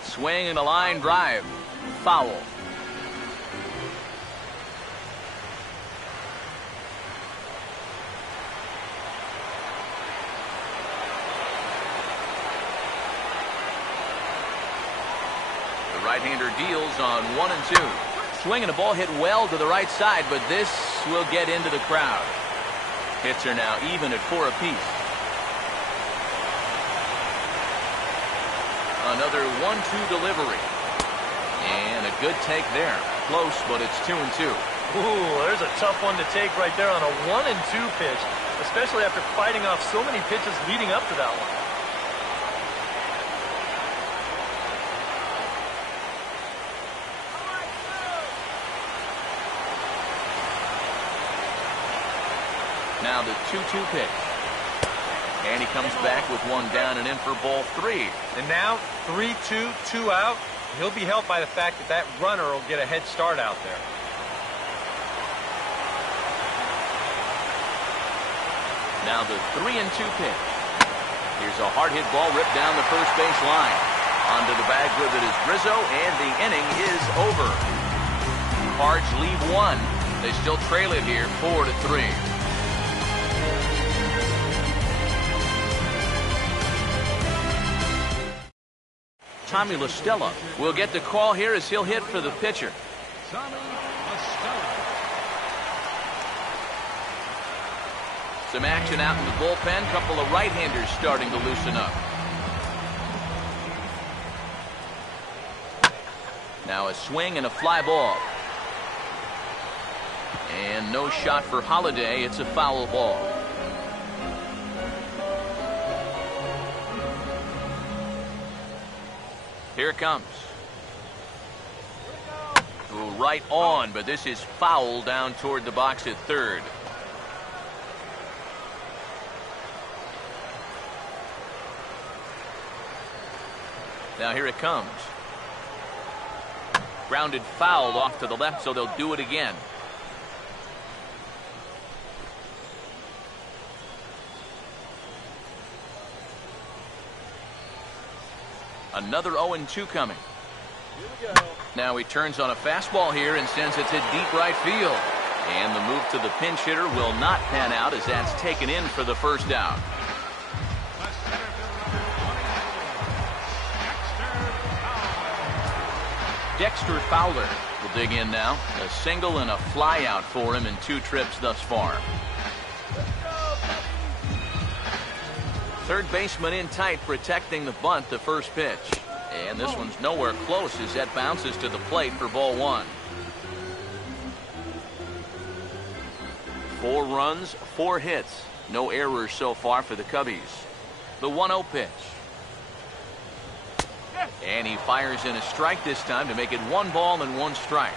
Swing and a line drive. Foul. The right-hander deals on 1 and 2. Swinging a ball hit well to the right side, but this will get into the crowd. Hits are now even at 4 apiece. Another 1-2 delivery. And a good take there. Close, but it's 2 and 2. Ooh, there's a tough one to take right there on a 1 and 2 pitch, especially after fighting off so many pitches leading up to that one. Now the 2-2 pitch. And he comes back with one down and in for ball 3. And now 3-2, 2 out. He'll be helped by the fact that that runner will get a head start out there. Now the 3-2 pitch. Here's a hard hit ball ripped down the first base line. Onto the bag with it is Rizzo, and the inning is over. Cards leave 1. They still trail it here 4-3. Tommy La Stella will get the call here as he'll hit for the pitcher. Tommy La Stella. Some action out in the bullpen. Couple of right-handers starting to loosen up. Now a swing and a fly ball. And no shot for Holiday. It's a foul ball. Here it comes. Right on, but this is foul down toward the box at third. Now here it comes. Grounded foul off to the left, so they'll do it again. Another 0-2 coming. Now he turns on a fastball here and sends it to deep right field. And the move to the pinch hitter will not pan out as that's taken in for the first out. Dexter Fowler will dig in now. A single and a fly out for him in 2 trips thus far. Third baseman in tight, protecting the bunt, the first pitch. And this one's nowhere close as that bounces to the plate for ball 1. 4 runs, 4 hits. No errors so far for the Cubbies. The 1-0 pitch. And he fires in a strike this time to make it 1 ball and 1 strike.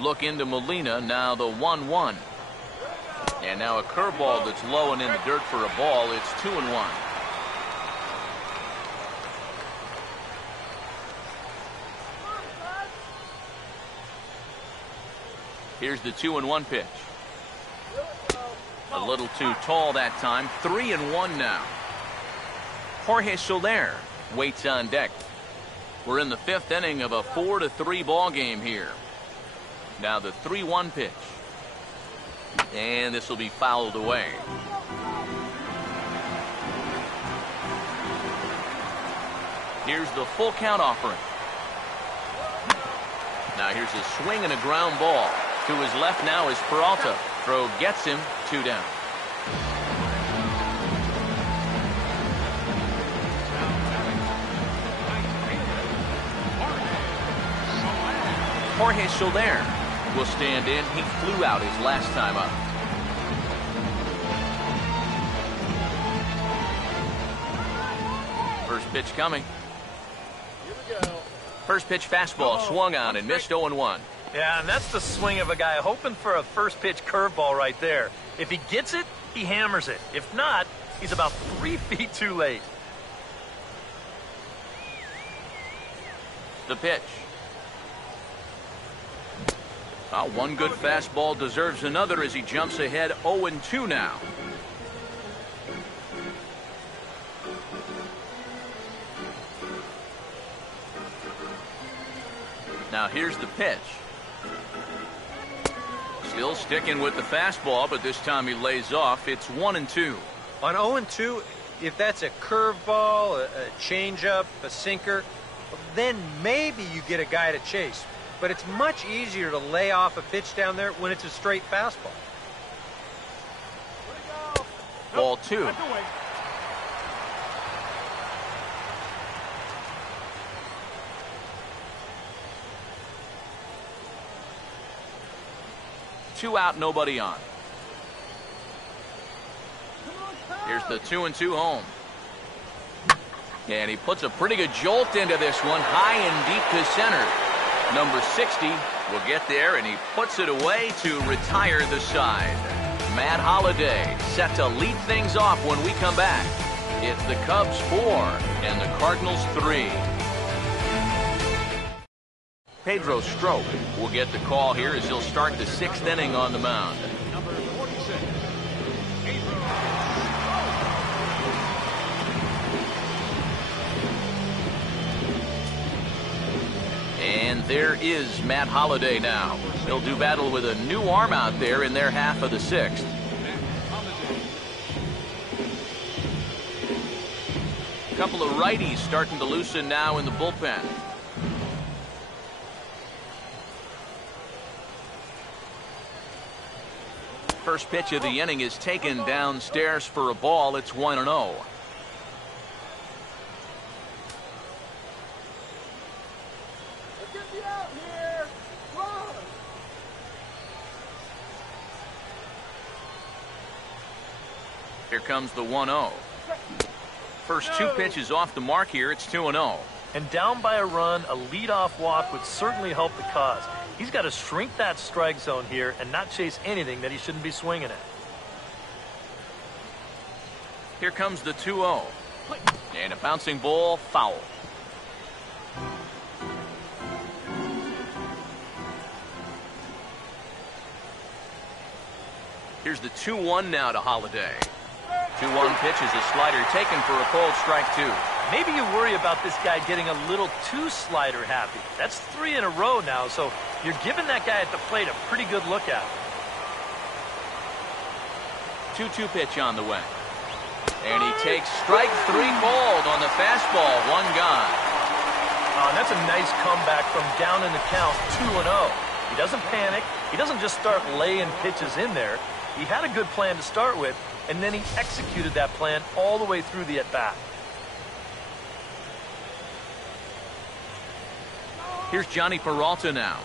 Look into Molina, now the 1-1. And now a curveball that's low and in the dirt for a ball. It's 2-1. Here's the 2-1 pitch. A little too tall that time. 3-1 now. Jorge Soler waits on deck. We're in the 5th inning of a 4-3 ball game here. Now the 3-1 pitch. And this will be fouled away. Here's the full count offering. Now here's a swing and a ground ball. To his left now is Peralta. Throw gets him, 2 down. Jorge Soler will stand in. He flew out his last time up. First pitch coming. Here we go. First pitch fastball swung on and missed 0-1. Yeah, and that's the swing of a guy hoping for a first pitch curveball right there. If he gets it, he hammers it. If not, he's about 3 feet too late. The pitch. One good fastball deserves another as he jumps ahead 0-2 now. Now here's the pitch. Still sticking with the fastball, but this time he lays off. It's 1-2. On 0-2, if that's a curveball, a changeup, a sinker, then maybe you get a guy to chase. But it's much easier to lay off a pitch down there when it's a straight fastball. Ball 2. Two out, nobody on. Here's the 2-2 home. And he puts a pretty good jolt into this one, high and deep to center. Number 60 will get there, and he puts it away to retire the side. Matt Holliday set to lead things off when we come back. It's the Cubs 4 and the Cardinals 3. Pedro Strop will get the call here as he'll start the 6th inning on the mound. Number 46, Pedro. And there is Matt Holliday now. He'll do battle with a new arm out there in their half of the 6th. A couple of righties starting to loosen now in the bullpen. First pitch of the inning is taken downstairs for a ball. It's 1-0. Here comes the 1-0. First two pitches off the mark here. It's 2-0. And down by a run, a leadoff walk would certainly help the cause. He's got to shrink that strike zone here and not chase anything that he shouldn't be swinging at. Here comes the 2-0. And a bouncing ball, foul. Here's the 2-1 now to Holiday. 2-1 pitch is a slider taken for a called strike two. Maybe you worry about this guy getting a little too slider happy. That's 3 in a row now, so you're giving that guy at the plate a pretty good look at it. 2-2 pitch on the way. And he takes strike three called on the fastball. One gone. And that's a nice comeback from down in the count 2-0. He doesn't panic. He doesn't just start laying pitches in there. He had a good plan to start with, and then he executed that plan all the way through the at-bat. Here's Johnny Peralta now.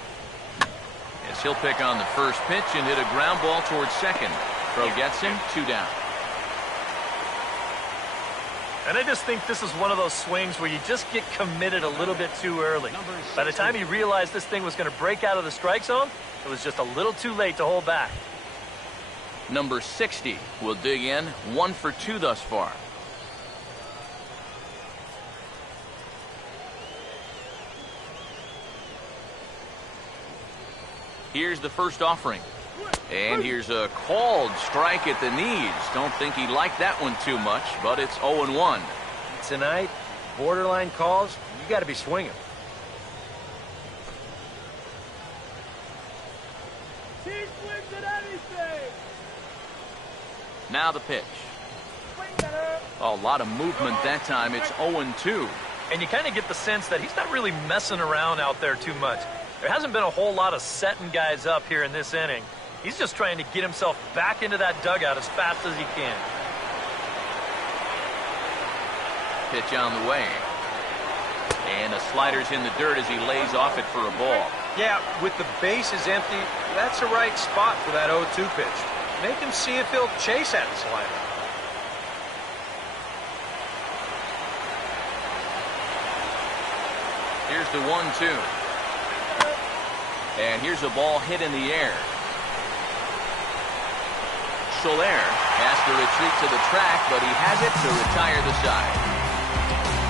As he'll pick on the first pitch and hit a ground ball towards second. Throw gets him, 2 down. And I just think this is one of those swings where you just get committed a little bit too early. By the time he realized this thing was going to break out of the strike zone, it was just a little too late to hold back. Number 60 will dig in, 1 for 2 thus far. Here's the first offering. And here's a called strike at the knees. Don't think he liked that one too much, but it's 0-1. Tonight, borderline calls, you got to be swinging. He swings at anything. Now the pitch. A lot of movement that time. It's 0-2. And you kind of get the sense that he's not really messing around out there too much. There hasn't been a whole lot of setting guys up here in this inning. He's just trying to get himself back into that dugout as fast as he can. Pitch on the way. And the slider's in the dirt as he lays off it for a ball. Yeah, with the bases empty, that's the right spot for that 0-2 pitch. Make him see if he'll chase that slider. Here's the 1-2. And here's a ball hit in the air. Soler has to retreat to the track, but he has it to retire the side.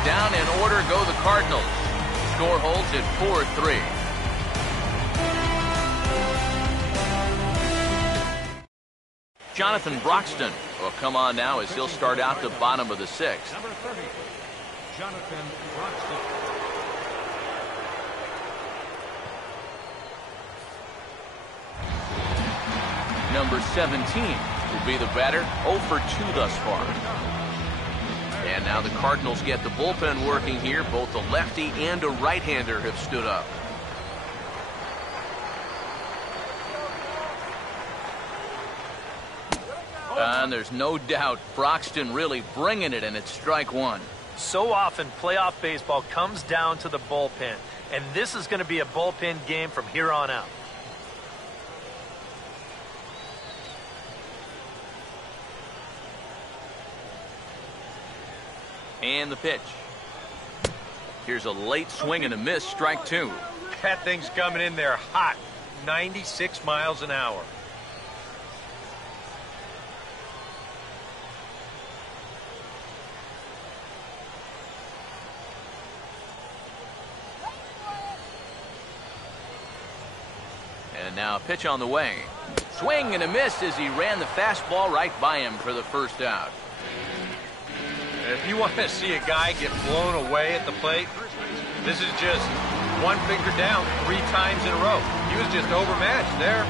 Down in order go the Cardinals. Score holds at 4-3. Jonathan Broxton will come on now as he'll start out the bottom of the 6th. Number 30, Jonathan Broxton. Number 17 will be the batter, 0 for 2 thus far. And now the Cardinals get the bullpen working here. Both a lefty and a right-hander have stood up. And there's no doubt Broxton really bringing it, and it's strike 1. So often playoff baseball comes down to the bullpen, and this is going to be a bullpen game from here on out. And the pitch. Here's a late swing and a miss, strike 2. That thing's coming in there hot, 96 miles an hour. And now a pitch on the way. Swing and a miss as he ran the fastball right by him for the first out. If you want to see a guy get blown away at the plate, this is just one finger down 3 times in a row. He was just overmatched there.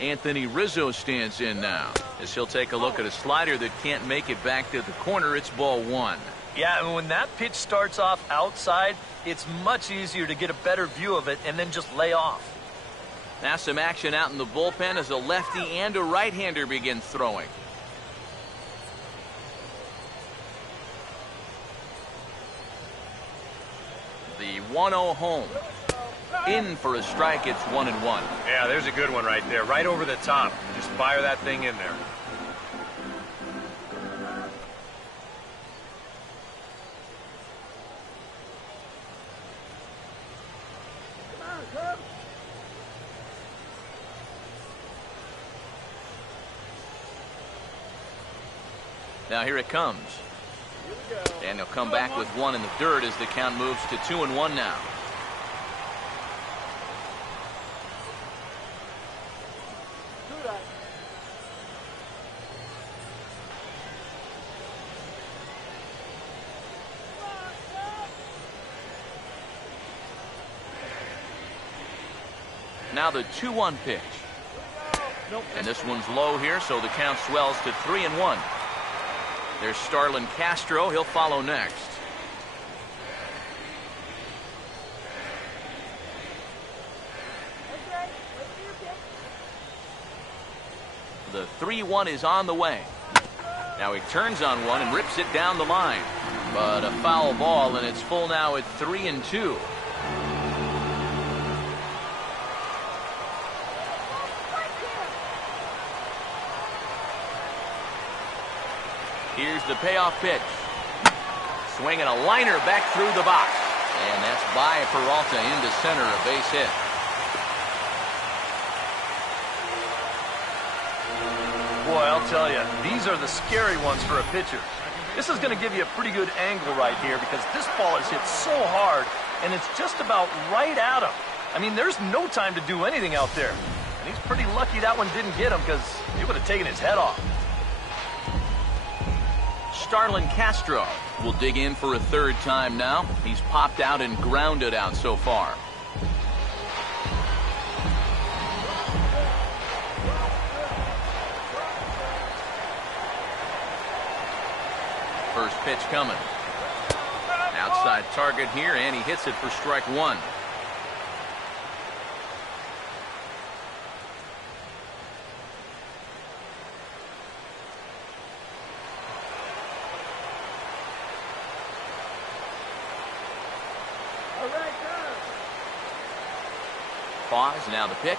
Anthony Rizzo stands in now as he'll take a look at a slider that can't make it back to the corner. It's ball 1. Yeah, and when that pitch starts off outside, it's much easier to get a better view of it and then just lay off. Now some action out in the bullpen as a lefty and a right-hander begin throwing. 1-0 home. In for a strike, it's 1-1. Yeah, there's a good one right there. Right over the top. Just fire that thing in there. Now here it comes. And they'll come back with one in the dirt as the count moves to 2-1 now. Now the 2-1 pitch. And this one's low here, so the count swells to 3-1. There's Starlin Castro. He'll follow next. The 3-1 is on the way. Now he turns on one and rips it down the line. But a foul ball, and it's full now at 3-2. Here's the payoff pitch. Swinging a liner back through the box. And that's by Peralta into center, a base hit. Boy, I'll tell you, these are the scary ones for a pitcher. This is going to give you a pretty good angle right here because this ball is hit so hard, and it's just about right at him. I mean, there's no time to do anything out there. And he's pretty lucky that one didn't get him because it would have taken his head off. Starlin Castro will dig in for a third time now. He's popped out and grounded out so far. First pitch coming. Outside target here, and he hits it for strike one. Pause, now the pitch.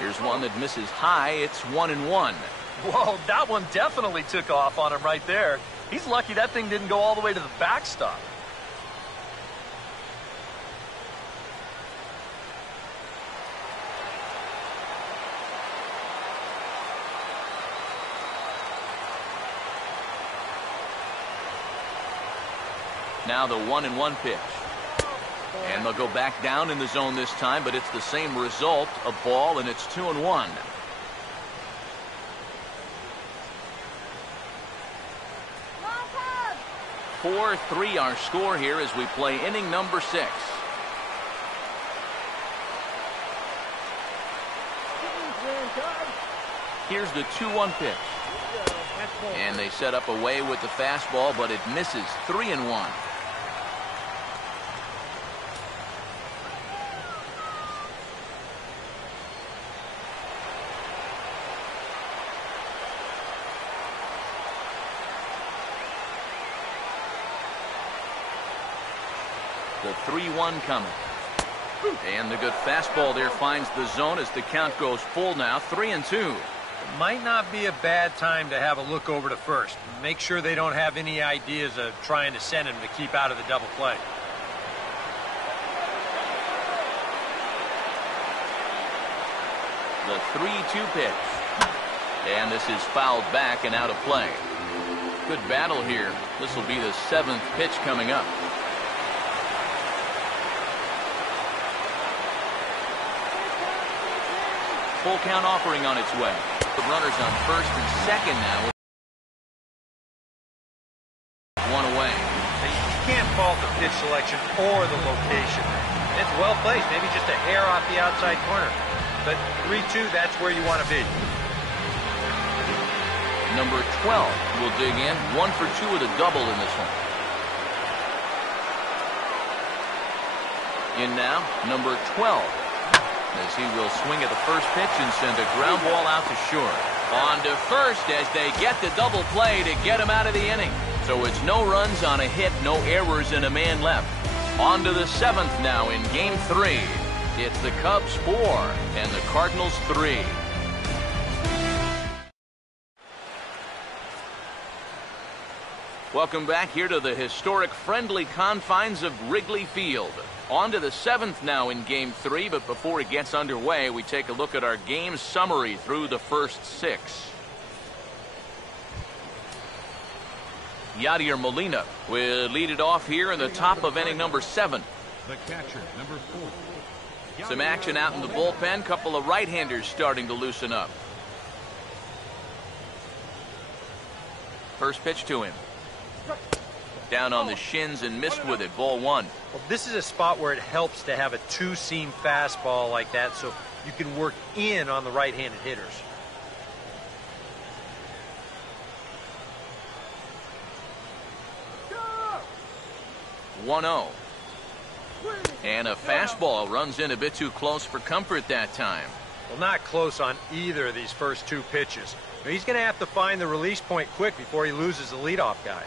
Here's one that misses high. It's 1-1. Whoa, that one definitely took off on him right there. He's lucky that thing didn't go all the way to the backstop. Now the 1-1 pitch. And they'll go back down in the zone this time, but it's the same result, a ball, and it's 2-1. Long 4-3 our score here as we play inning number 6. Here's the 2-1 pitch. And they set up away with the fastball, but it misses. 3-1. The 3-1 coming. And the good fastball there finds the zone as the count goes full now. 3-2. Might not be a bad time to have a look over to first. Make sure they don't have any ideas of trying to send him to keep out of the double play. The 3-2 pitch. And this is fouled back and out of play. Good battle here. This will be the 7th pitch coming up. Full count offering on its way. The runners on first and second now. One away. You can't fault the pitch selection or the location. It's well placed, maybe just a hair off the outside corner. But 3-2, that's where you want to be. Number 12 will dig in. 1 for 2 with a double in this one. In now, number 12. As he will swing at the first pitch and send a ground ball out to short. On to first as they get the double play to get him out of the inning. So it's no runs on a hit, no errors, and a man left. On to the 7th now in Game 3. It's the Cubs 4 and the Cardinals 3. Welcome back here to the historic friendly confines of Wrigley Field. On to the 7th now in Game 3, but before it gets underway, we take a look at our game summary through the first 6. Yadier Molina will lead it off here in the top of inning number 7. The catcher, number 4. Some action out in the bullpen. Couple of right-handers starting to loosen up. First pitch to him. Down on the shins and missed with it. Ball 1. Well, this is a spot where it helps to have a two-seam fastball like that so you can work in on the right-handed hitters. 1-0. And a fastball runs in a bit too close for comfort that time. Well, not close on either of these first 2 pitches. Now, he's going to have to find the release point quick before he loses the leadoff guy.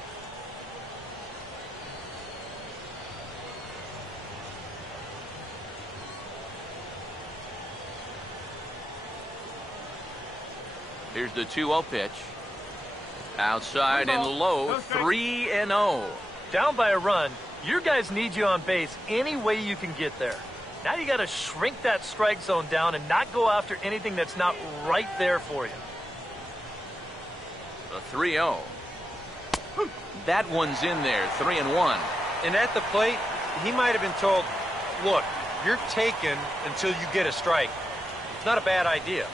Here's the 2-0 pitch. Outside and low, 3-0. Down by a run, your guys need you on base any way you can get there. Now you got to shrink that strike zone down and not go after anything that's not right there for you. The 3-0. That one's in there, 3-1. And at the plate, he might have been told, look, you're taken until you get a strike. It's not a bad idea.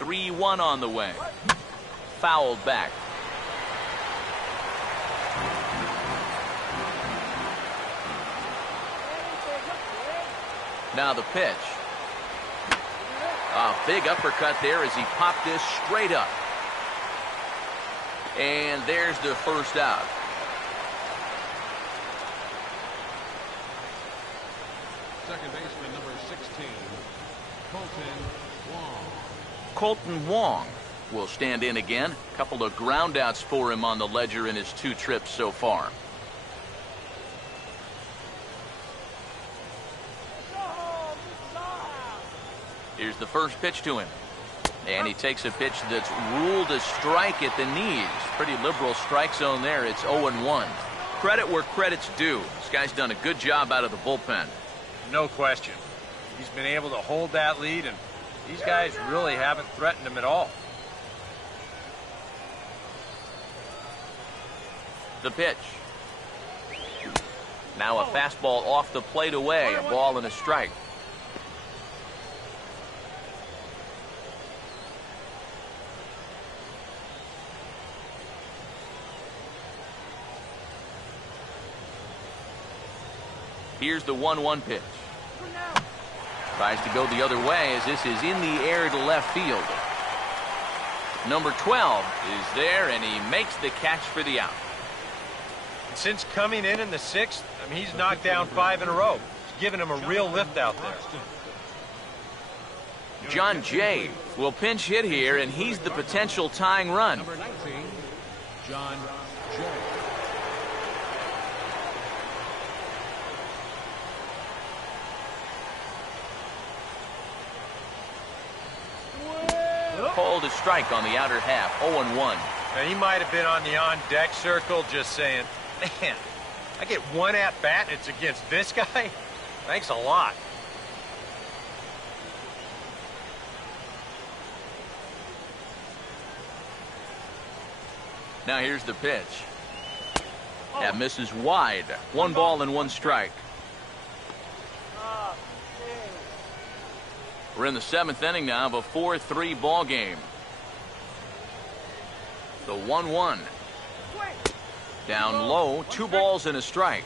Here we go, 3-1 on the way. Fouled back. Now the pitch. A big uppercut there as he popped this straight up. And there's the first out. Second baseman, number 16, Colton Wong. Colton Wong will stand in again. A couple of groundouts for him on the ledger in his 2 trips so far. Here's the first pitch to him. And he takes a pitch that's ruled a strike at the knees. Pretty liberal strike zone there. It's 0-1. Credit where credit's due. This guy's done a good job out of the bullpen. No question. He's been able to hold that lead, and these guys really haven't threatened him at all. The pitch. Now a fastball off the plate away. A ball and a strike. Here's the 1-1 pitch. Tries to go the other way as this is in the air to left field. Number 12 is there, and he makes the catch for the out. And since coming in the 6th, I mean, he's knocked down 5 in a row. It's given him a real lift out there. John Jay will pinch hit here, and he's the potential tying run. Number 19, John Jay. Called a strike on the outer half, 0-1. Now, he might have been on the on-deck circle just saying, man, I get 1 at-bat and it's against this guy? Thanks a lot. Now here's the pitch. That misses wide. 1 ball and 1 strike. We're in the 7th inning now of a 4-3 ball game. The 1-1. Down low, 2 balls and a strike.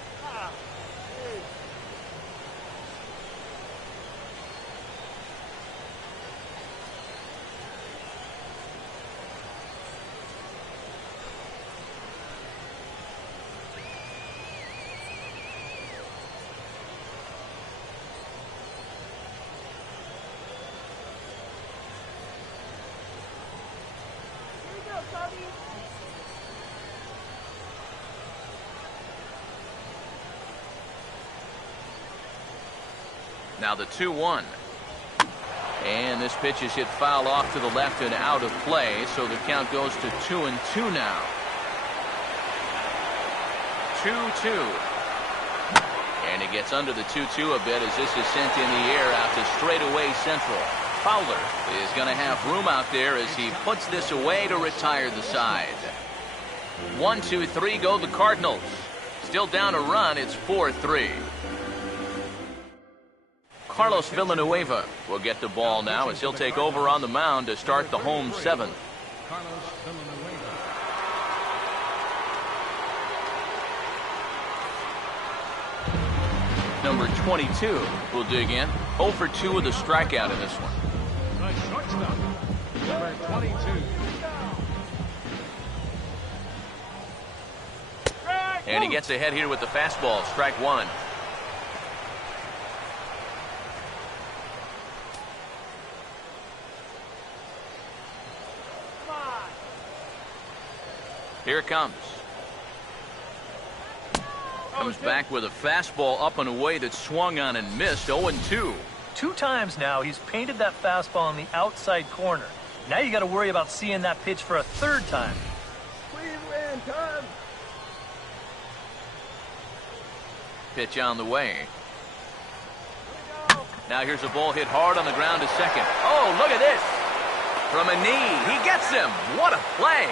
Now the 2-1. And this pitch is hit foul off to the left and out of play, so the count goes to 2-2 now. 2-2. And he gets under the 2-2 a bit as this is sent in the air out to straightaway central. Fowler is going to have room out there as he puts this away to retire the side. 1-2-3 go the Cardinals. Still down a run. It's 4-3. Carlos Villanueva will get the ball now as he'll take over on the mound to start the home seventh. Carlos Villanueva. Number 22 will dig in. 0 for 2 with a strikeout in this one. The shortstop, number 22. And he gets ahead here with the fastball. Strike one. Here it comes. Comes back with a fastball up and away that swung on and missed. 0-2. 2 times now he's painted that fastball in the outside corner. Now you got to worry about seeing that pitch for a 3rd time. Pitch on the way. Now here's a ball hit hard on the ground to second. Oh, look at this. From a knee. He gets him. What a play.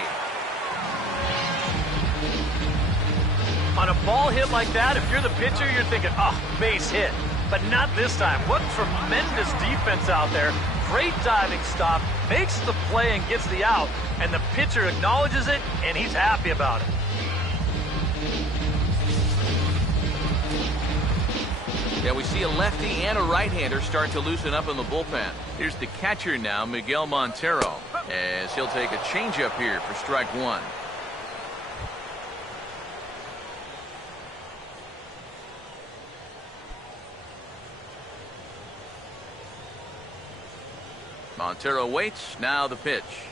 On a ball hit like that, if you're the pitcher, you're thinking, oh, base hit. But not this time. What tremendous defense out there. Great diving stop, makes the play and gets the out, and the pitcher acknowledges it, and he's happy about it. Yeah, we see a lefty and a right-hander start to loosen up in the bullpen. Here's the catcher now, Miguel Montero, as he'll take a changeup here for strike one. Montero waits. Now the pitch.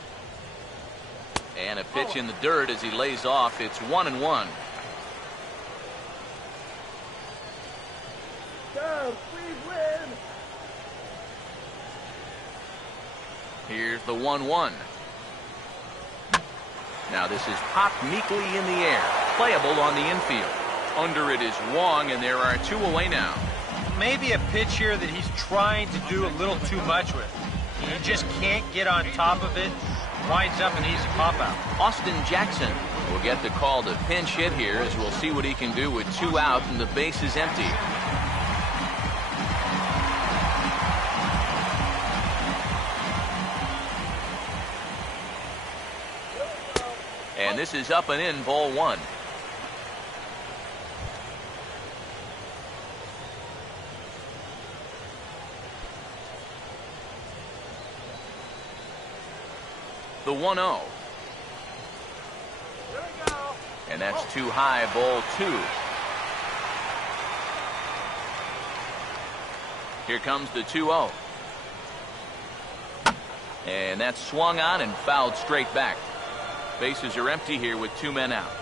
And a pitch in the dirt as he lays off. It's 1-1. Here's the 1-1. Now this is popped meekly in the air. Playable on the infield. Under it is Wong, and there are 2 away now. Maybe a pitch here that he's trying to do a little too much with. He just can't get on top of it. Winds up an easy pop-out. Austin Jackson will get the call to pinch hit here as we'll see what he can do with 2 out and the base is empty. And this is up and in, ball 1. The 1-0. And that's too high, ball 2. Here comes the 2-0. And that's swung on and fouled straight back. Bases are empty here with 2 men out.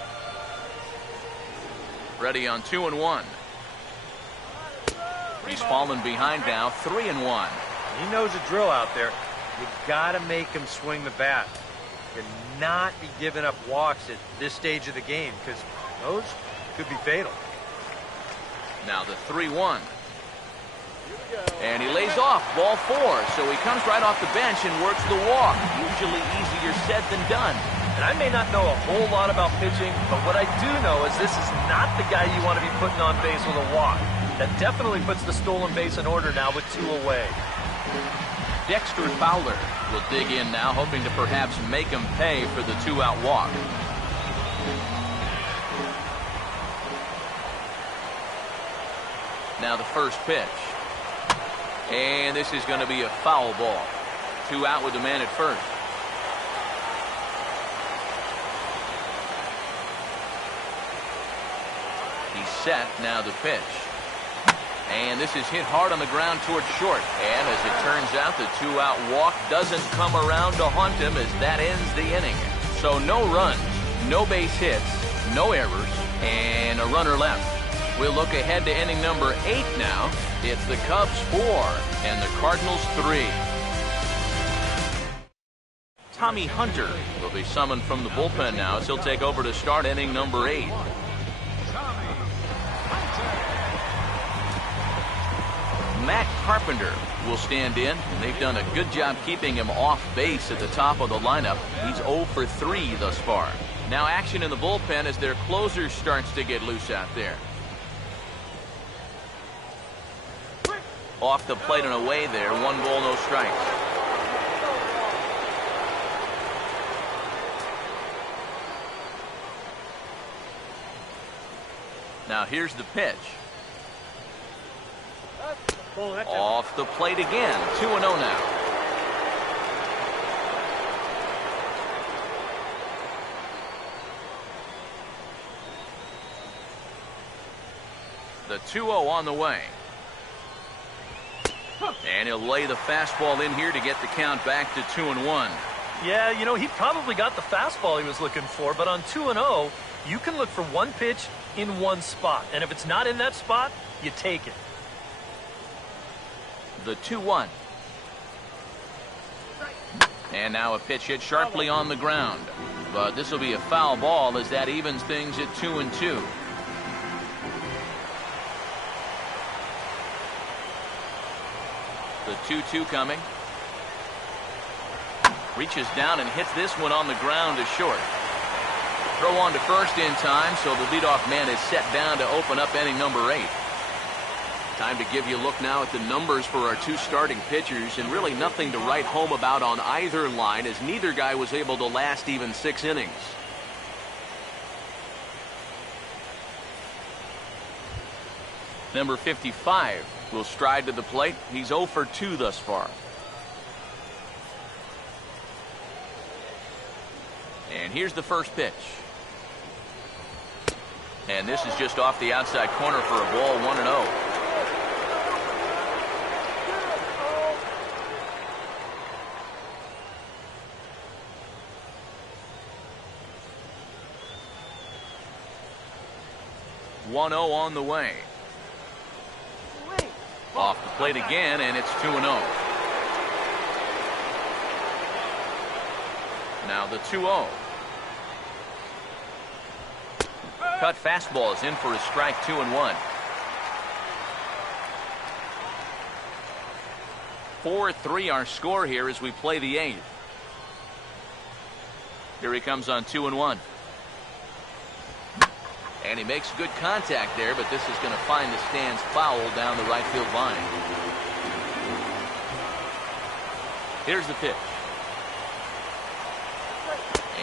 Ready on 2-1. He's fallen behind now, 3-1. He knows the drill out there. You got to make him swing the bat. Cannot be giving up walks at this stage of the game because those could be fatal. Now the 3-1. And he lays off, ball 4. So he comes right off the bench and works the walk. Usually easier said than done. And I may not know a whole lot about pitching, but what I do know is this is not the guy you want to be putting on base with a walk. That definitely puts the stolen base in order now with 2 away. Dexter Fowler will dig in now, hoping to perhaps make him pay for the 2-out walk. Now the first pitch. And this is going to be a foul ball. 2 out with the man at first. He's set. Now the pitch. And this is hit hard on the ground towards short. And as it turns out, the 2-out walk doesn't come around to haunt him as that ends the inning. So no runs, no base hits, no errors, and a runner left. We'll look ahead to inning number 8 now. It's the Cubs 4 and the Cardinals 3. Tommy Hunter will be summoned from the bullpen now as he'll take over to start inning number 8. Matt Carpenter will stand in, and they've done a good job keeping him off base at the top of the lineup. He's 0 for 3 thus far. Now action in the bullpen as their closer starts to get loose out there. Off the plate and away there. 1 ball, no strikes. Now here's the pitch. Off the plate again. 2-0 now. The 2-0 on the way. And he'll lay the fastball in here to get the count back to 2-1. Yeah, you know, he probably got the fastball he was looking for, but on 2-0, you can look for one pitch in one spot. And if it's not in that spot, you take it. The 2-1. And now a pitch hit sharply on the ground. But this will be a foul ball as that evens things at 2-2. The 2-2 coming. Reaches down and hits this one on the ground to short. Throw on to first in time, so the leadoff man is set down to open up inning number 8. Time to give you a look now at the numbers for our 2 starting pitchers, and really nothing to write home about on either line, as neither guy was able to last even 6 innings. Number 55 will stride to the plate. He's 0 for 2 thus far. And here's the first pitch. And this is just off the outside corner for a ball, 1-0. On the way. Off the plate again, and it's 2-0. Now the 2-0. Cut fastball is in for a strike, 2-1. 4-3 our score here as we play the 8th. Here he comes on 2-1. And he makes good contact there, but this is going to find the stands foul down the right field line. Here's the pitch.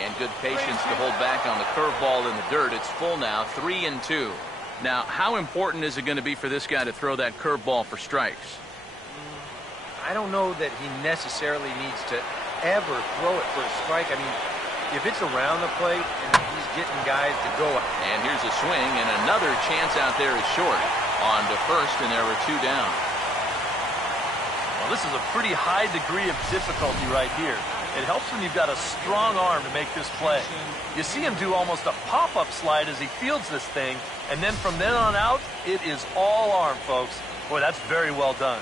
And good patience to hold back on the curveball in the dirt. It's full now, 3-2. Now, how important is it going to be for this guy to throw that curveball for strikes? I don't know that he necessarily needs to ever throw it for a strike. I mean, if it's around the plate and he's getting guys to go. And here's a swing, and another chance out there is short. On to first, and there were 2 down. Well, this is a pretty high degree of difficulty right here. It helps when you've got a strong arm to make this play. You see him do almost a pop-up slide as he fields this thing, and then from then on out, it is all arm, folks. Boy, that's very well done.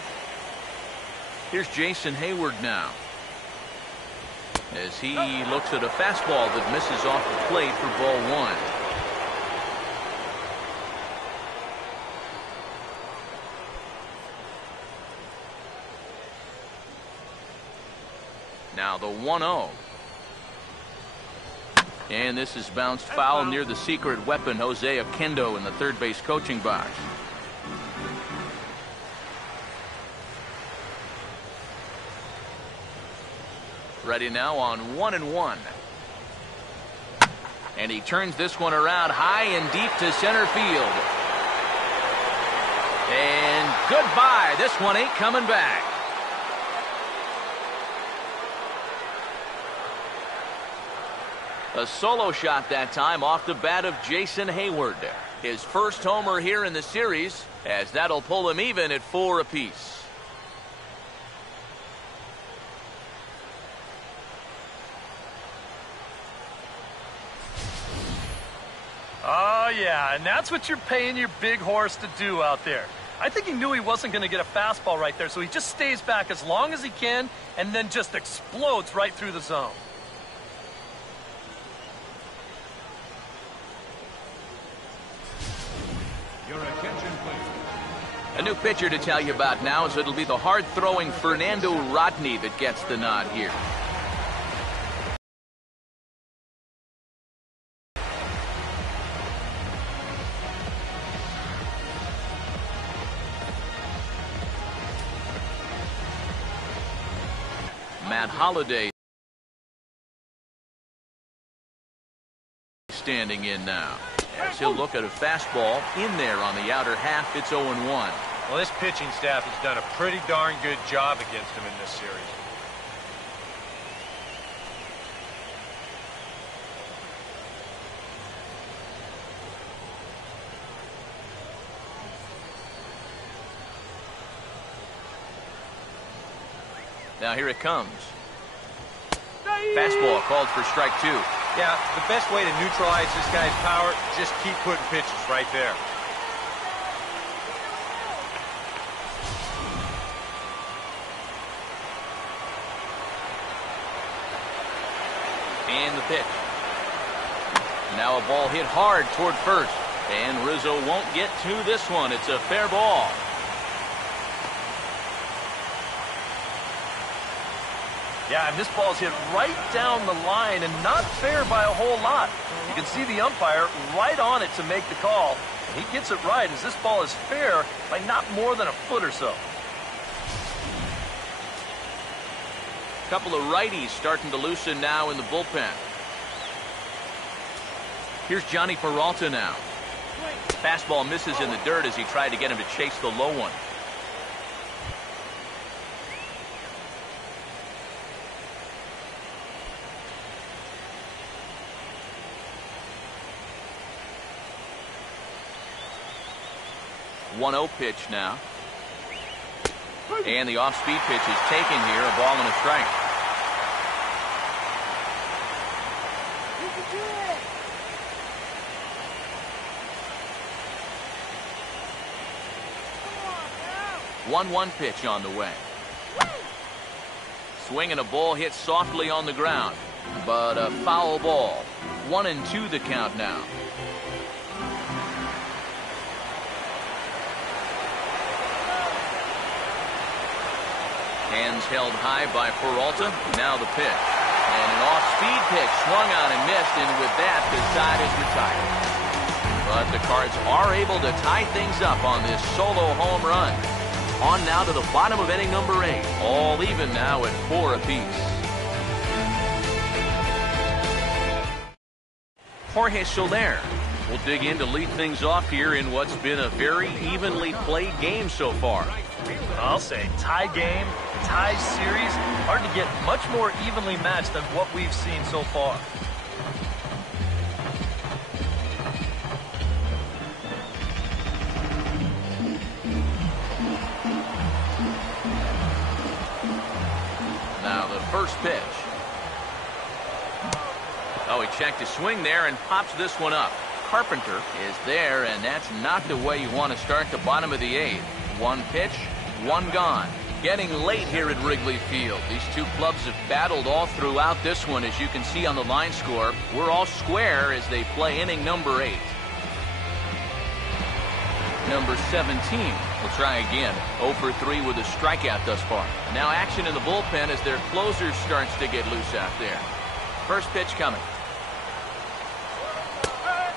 Here's Jason Hayward now, as he looks at a fastball that misses off the plate for ball 1. Now the 1-0. And this is bounced foul near the secret weapon, Jose Oquendo, in the third base coaching box. Ready now on 1-1. And he turns this one around high and deep to center field. And goodbye. This one ain't coming back. A solo shot that time off the bat of Jason Hayward. His first homer here in the series, as that'll pull him even at 4 apiece. Oh, yeah, and that's what you're paying your big horse to do out there. I think he knew he wasn't going to get a fastball right there, so he just stays back as long as he can and then just explodes right through the zone. Your attention, please. A new pitcher to tell you about now, as it'll be the hard-throwing Fernando Rodney that gets the nod here. Matt Holliday standing in now. As he'll look at a fastball in there on the outer half. It's 0-1. Well, this pitching staff has done a pretty darn good job against him in this series. Now here it comes. Fastball called for strike 2. Yeah, the best way to neutralize this guy's power, just keep putting pitches right there. And the pitch. Now a ball hit hard toward first. And Rizzo won't get to this one. It's a fair ball. Yeah, and this ball's hit right down the line and not fair by a whole lot. You can see the umpire right on it to make the call. And he gets it right, as this ball is fair by not more than a foot or so. A couple of righties starting to loosen now in the bullpen. Here's Johnny Peralta now. Fastball misses in the dirt as he tried to get him to chase the low one. One-0 pitch now. And the off-speed pitch is taken here. A ball and a strike. You can do it. 1-1 pitch on the way. Swing and a ball hit softly on the ground, but a foul ball. 1-2 the count now. Hands held high by Peralta. Now the pitch. And an off-speed pitch swung on and missed, and with that, the side is retired. But the Cards are able to tie things up on this solo home run. On now to the bottom of inning number 8. All even now at 4 apiece. Jorge Soler will dig in to lead things off here in what's been a very evenly played game so far. I'll say tie game, tie series. Hard to get much more evenly matched than what we've seen so far. Now the first pitch. Oh, he checked his swing there and pops this one up. Carpenter is there, and that's not the way you want to start the bottom of the 8th. One pitch, one gone. Getting late here at Wrigley Field. These two clubs have battled all throughout this one, as you can see on the line score. We're all square as they play inning number 8. Number 17 will try again. 0 for 3 with a strikeout thus far. Now action in the bullpen as their closer starts to get loose out there. First pitch coming.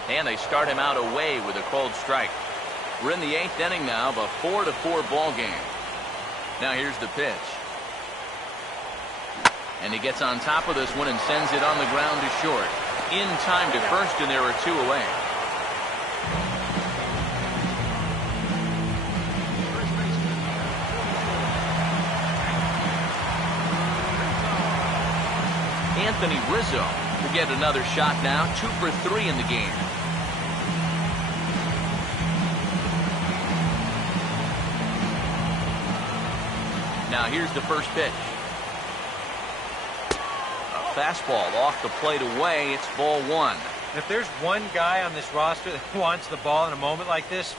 And they start him out away with a called strike. We're in the 8th inning now of a 4-4 ball game. Now here's the pitch. And he gets on top of this one and sends it on the ground to short. In time to first, and there are 2 away. Anthony Rizzo will get another shot now. 2 for 3 in the game. Now here's the first pitch. fastball off the plate away. It's ball one. If there's one guy on this roster that wants the ball in a moment like this,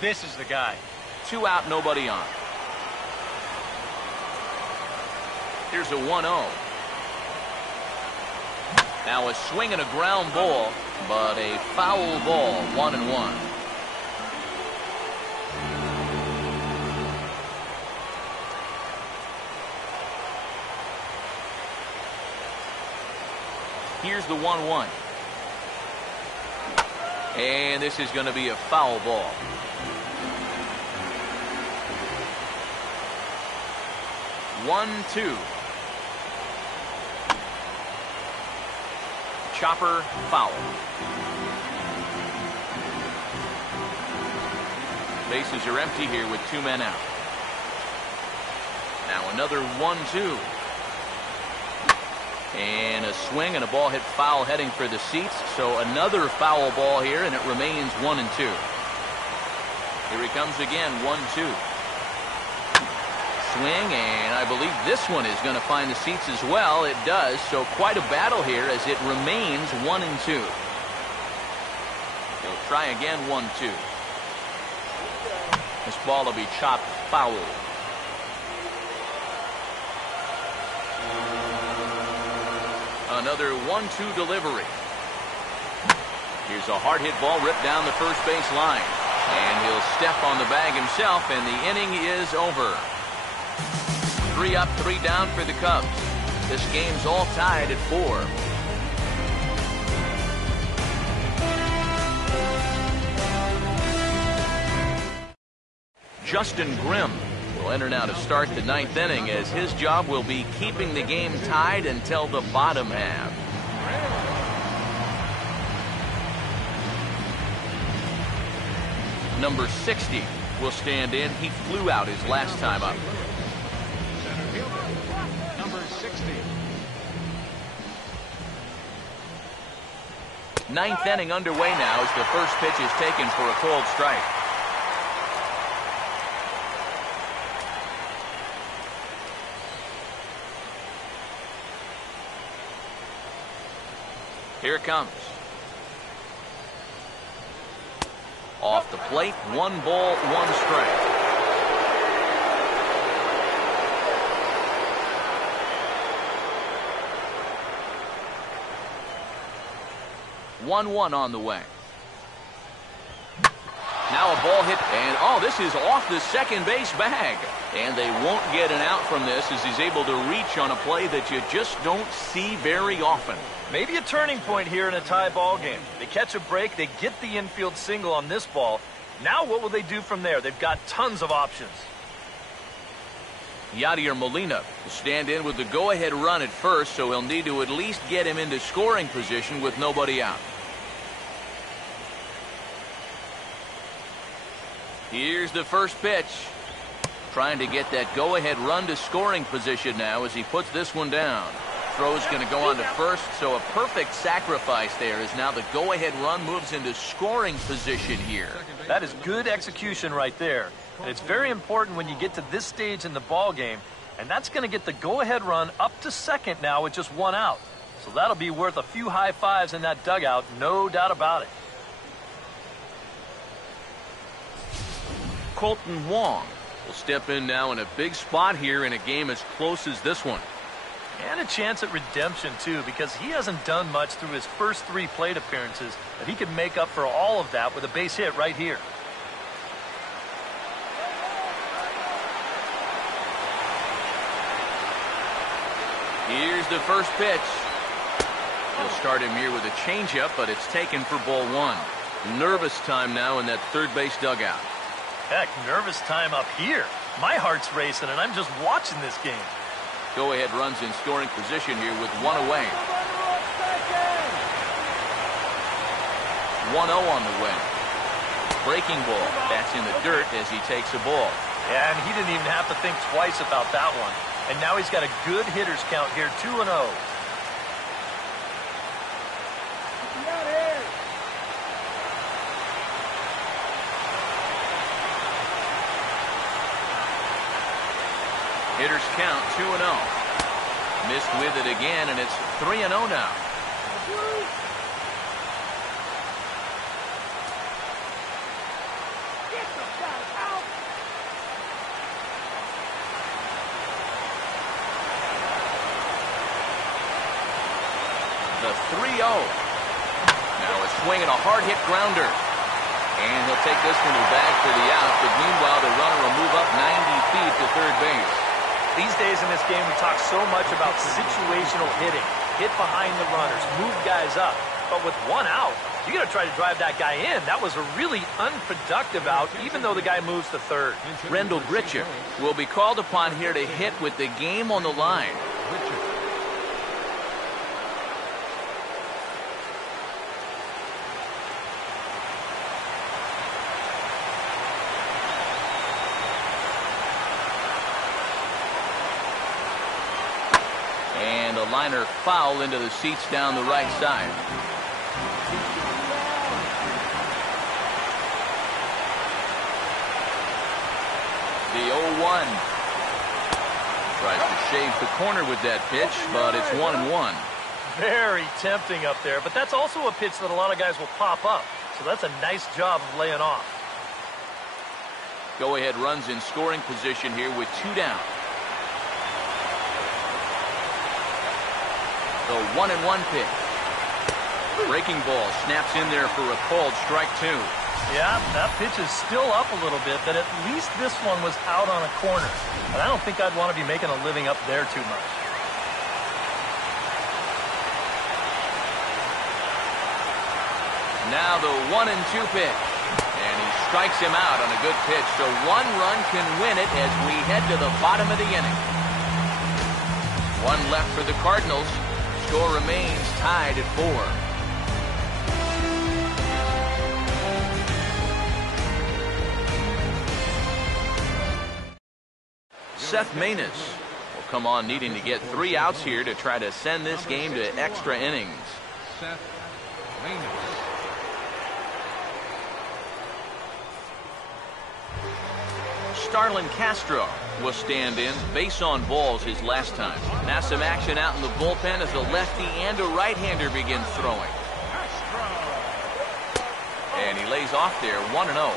this is the guy. 2 out, nobody on. Here's a 1-0. Now a swing and a ground ball, but a foul ball, 1-1. Here's the 1-1. And this is going to be a foul ball. One, two. Chopper, foul. Bases are empty here with 2 men out. Now another 1-2. And a swing and a ball hit foul heading for the seats. So another foul ball here, and it remains 1-2. Here he comes again, 1-2. Swing, and I believe this one is going to find the seats as well. It does, so quite a battle here as it remains 1-2. He'll try again, 1-2. This ball will be chopped foul. Another 1-2 delivery. Here's a hard hit ball ripped down the first base line. And he'll step on the bag himself, and the inning is over. 3 up, 3 down for the Cubs. This game's all tied at 4. Justin Grimm will enter now to start the 9th inning, as his job will be keeping the game tied until the bottom half. Number 60 will stand in. He flew out his last time up. Center fielder, number 60. 9th inning underway now as the first pitch is taken for a cold strike. Here it comes. Off the plate, 1 ball, 1 strike. One on the way. Now a ball hit, and oh, this is off the second base bag. And they won't get an out from this as he's able to reach on a play that you just don't see very often. Maybe a turning point here in a tie ball game. They catch a break, they get the infield single on this ball. Now what will they do from there? They've got tons of options. Yadier Molina will stand in with the go-ahead run at first, so he'll need to at least get him into scoring position with nobody out. Here's the first pitch. Trying to get that go-ahead run to scoring position now as he puts this one down. Throw's going to go on to first, so a perfect sacrifice there as now the go-ahead run moves into scoring position here. That is good execution right there. And it's very important when you get to this stage in the ball game, and that's going to get the go-ahead run up to second now with just 1 out. So that'll be worth a few high fives in that dugout, no doubt about it. Colton Wong will step in now in a big spot here in a game as close as this one. And a chance at redemption, too, because he hasn't done much through his first 3 plate appearances, but he could make up for all of that with a base hit right here. Here's the first pitch. He'll start him here with a changeup, but it's taken for ball 1. Nervous time now in that third base dugout. Heck, nervous time up here. My heart's racing, and I'm just watching this game. Go-ahead runs in scoring position here with 1 away. 1-0 on the way. Breaking ball. That's in the dirt as he takes a ball. Yeah, and he didn't even have to think twice about that one. And now he's got a good hitters count here, 2-0. Hitters count 2-0. Missed with it again, and it's 3-0 now. The 3-0. Now a swing and a hard hit grounder. And he'll take this one to the bag for the out, but meanwhile the runner will move up 90 feet to third base. These days in this game we talk so much about situational hitting. Hit behind the runners, move guys up. But with one out, you got to try to drive that guy in. That was a really unproductive out, even though the guy moves to third. Nlds Gm will be called upon here to hit with the game on the line. And a liner foul into the seats down the right side. The 0-1. Tries to shave the corner with that pitch, but it's 1-1. Very tempting up there, but that's also a pitch that a lot of guys will pop up. So that's a nice job of laying off. Go-ahead runs in scoring position here with 2 down. The 1-1 pitch. Breaking ball snaps in there for a called strike 2. Yeah, that pitch is still up a little bit, but at least this one was out on a corner. But I don't think I'd want to be making a living up there too much. Now the 1-2 pitch. And he strikes him out on a good pitch. So 1 run can win it as we head to the bottom of the inning. 1 left for the Cardinals. Score remains tied at 4. Seth Maness will come on needing to get 3 outs here to try to send this game to extra innings. Seth Maness. Starlin Castro will stand in. Base on balls his last time. Now some action out in the bullpen as a lefty and a right-hander begins throwing. And he lays off there, 1-0.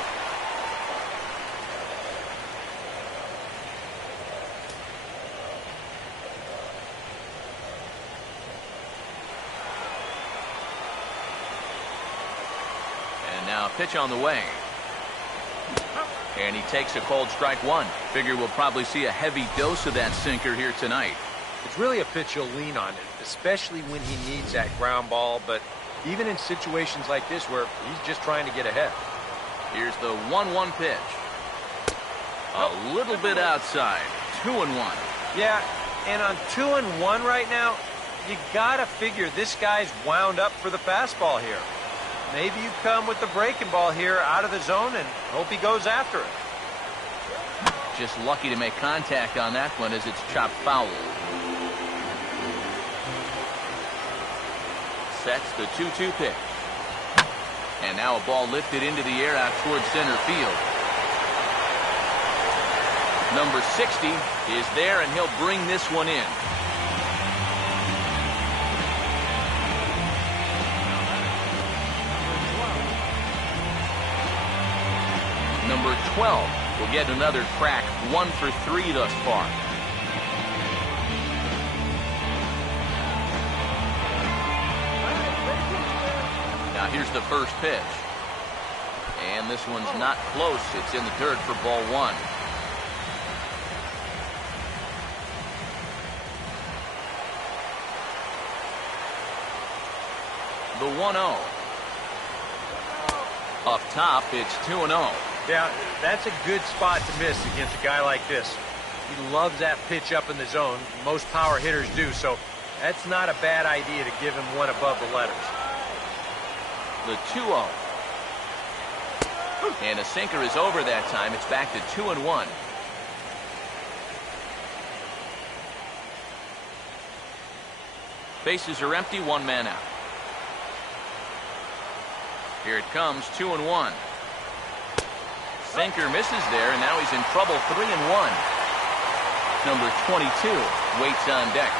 And now pitch on the way. And he takes a cold strike 1. Figure we'll probably see a heavy dose of that sinker here tonight. It's really a pitch you'll lean on, especially when he needs that ground ball, but even in situations like this where he's just trying to get ahead. Here's the 1-1 pitch. A little bit outside. 2-1. Yeah, and on 2-1 right now, you gotta figure this guy's wound up for the fastball here. Maybe you come with the breaking ball here out of the zone and hope he goes after it. Just lucky to make contact on that one as it's chopped foul. Sets the 2-2 pitch. And now a ball lifted into the air out towards center field. Number 60 is there, and he'll bring this one in. Number 12 will get another crack, 1 for 3 thus far. Now here's the first pitch. And this one's not close. It's in the dirt for ball 1. The 1-0. Up top, it's 2-0. Yeah, that's a good spot to miss against a guy like this. He loves that pitch up in the zone. Most power hitters do, so that's not a bad idea to give him one above the letters. The 2-0. And a sinker is over that time. It's back to 2-1. Bases are empty, 1 man out. Here it comes, 2-1. Sinker misses there, and now he's in trouble, 3-1. Number 22 waits on deck.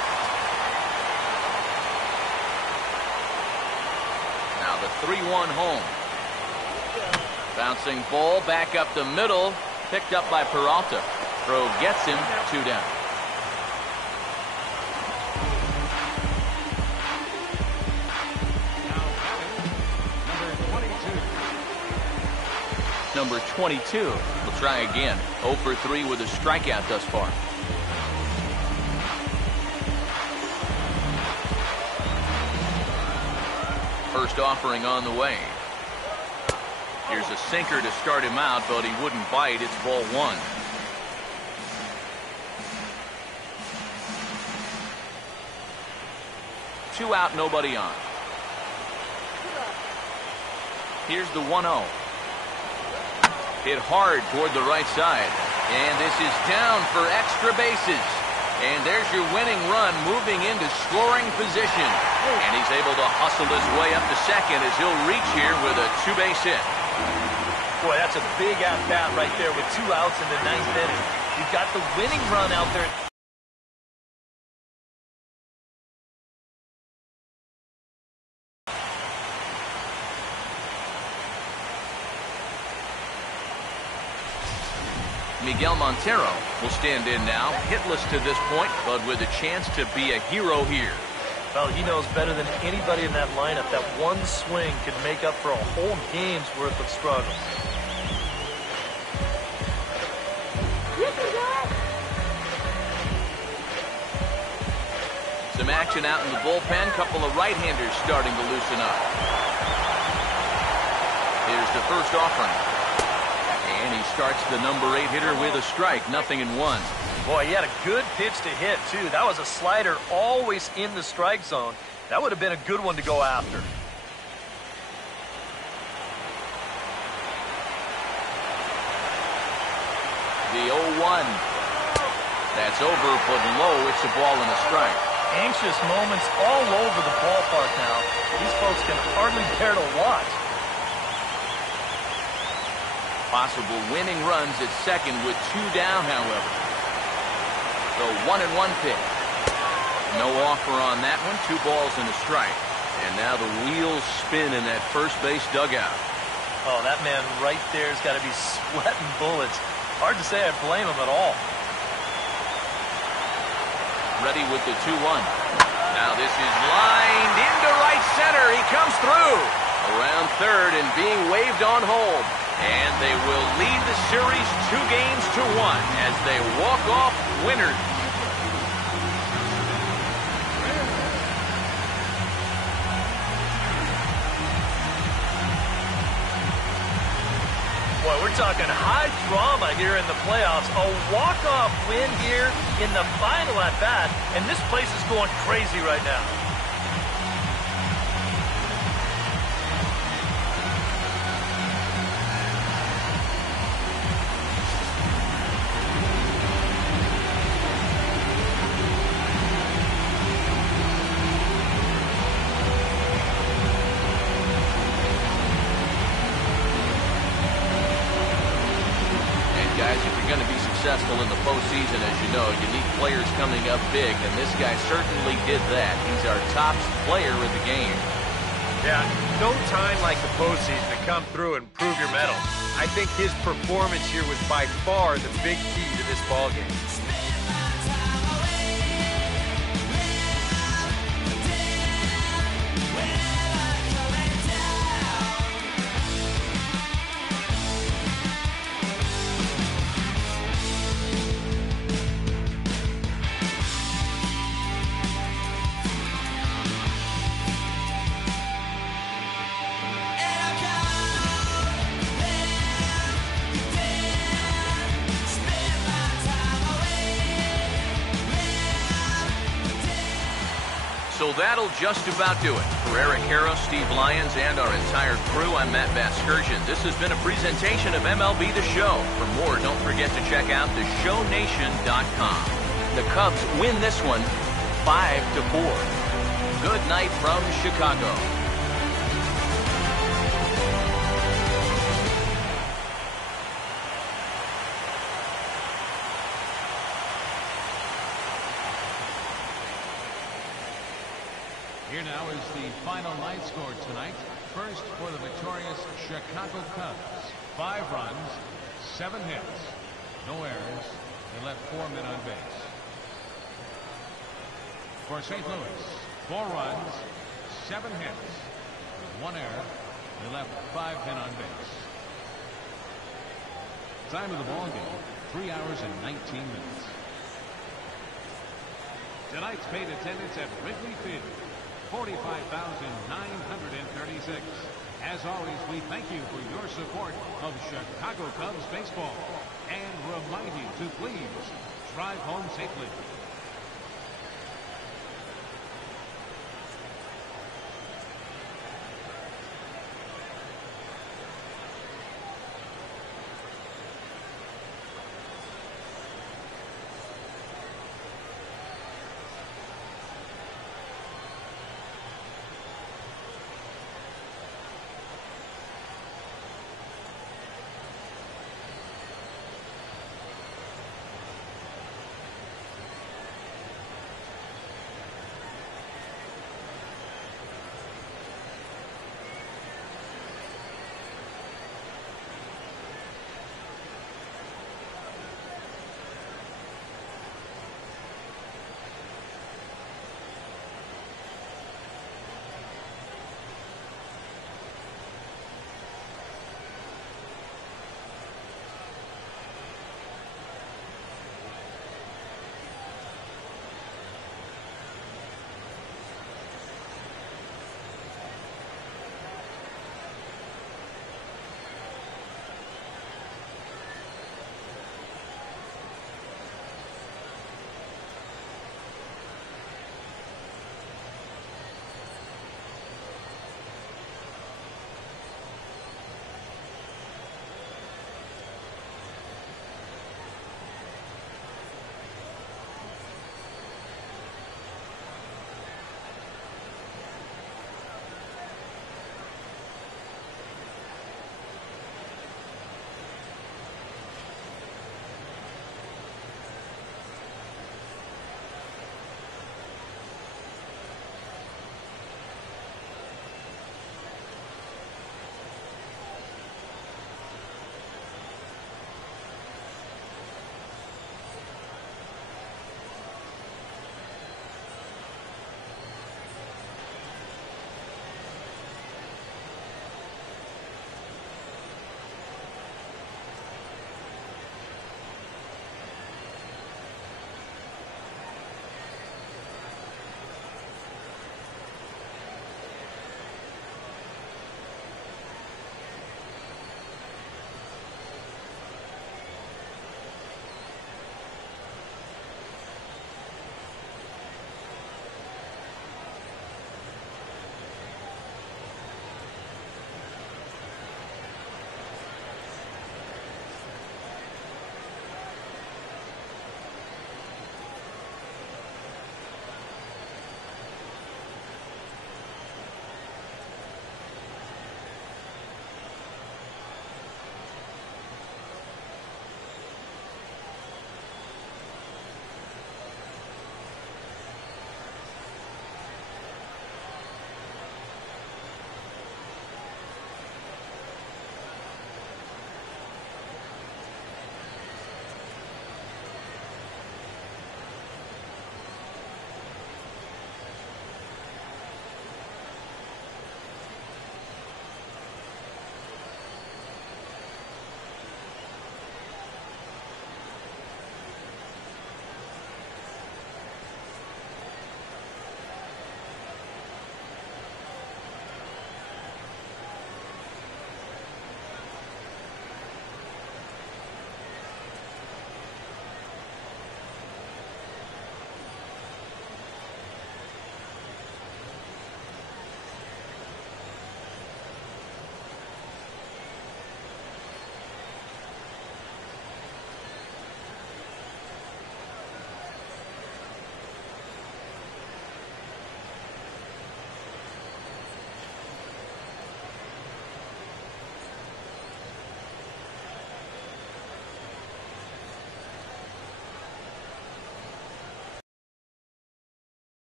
3-1 home. Bouncing ball back up the middle. Picked up by Peralta. Throw gets him 2 down. Number 22 will try again. 0 for 3 with a strikeout thus far. First offering on the way. Here's a sinker to start him out, but he wouldn't bite. It's ball 1. Two out, nobody on. Here's the 1-0. Hit hard toward the right side. And this is down for extra bases. And there's your winning run moving into scoring position. And he's able to hustle his way up to second as he'll reach here with a 2-base hit. Boy, that's a big at-bat right there with 2 outs in the 9th inning. You've got the winning run out there. Miguel Montero will stand in now, hitless to this point, but with a chance to be a hero here. Well, he knows better than anybody in that lineup that one swing could make up for a whole game's worth of struggle. Some action out in the bullpen. Couple of right-handers starting to loosen up. Here's the first offering. And he starts the number 8 hitter with a strike. 0-1. Boy, he had a good pitch to hit, too. That was a slider always in the strike zone. That would have been a good one to go after. The 0-1. That's over, but low. It's a ball and a strike. Anxious moments all over the ballpark now. These folks can hardly bear to watch. Possible winning runs at second with 2 down, however. The 1-1 pitch. No offer on that one. 2 balls and a strike. And now the wheels spin in that first base dugout. Oh, that man right there's got to be sweating bullets. Hard to say I blame him at all. Ready with the 2-1. Now this is lined into right center. He comes through. Around third and being waved on home. And they will lead the series 2-1 as they walk off winners. Boy, we're talking high drama here in the playoffs. A walk-off win here in the final at-bat, and this place is going crazy right now. Successful in the postseason, as you know, you need players coming up big, and this guy certainly did that. He's our top player of the game. Yeah, no time like the postseason to come through and prove your mettle. I think his performance here was by far the big key to this ballgame. So that'll just about do it. For Eric Harrow, Steve Lyons, and our entire crew, I'm Matt Vasgersian. This has been a presentation of MLB The Show. For more, don't forget to check out theshownation.com. The Cubs win this one 5-4. Good night from Chicago. Here now is the final line score tonight. First for the victorious Chicago Cubs. 5 runs, 7 hits, no errors. They left 4 men on base. For St. Louis, 4 runs, 7 hits, 1 error. They left 5 men on base. Time of the ball game, 3 hours and 19 minutes. Tonight's paid attendance at Wrigley Field, 45,936. As always, we thank you for your support of Chicago Cubs baseball and remind you to please drive home safely.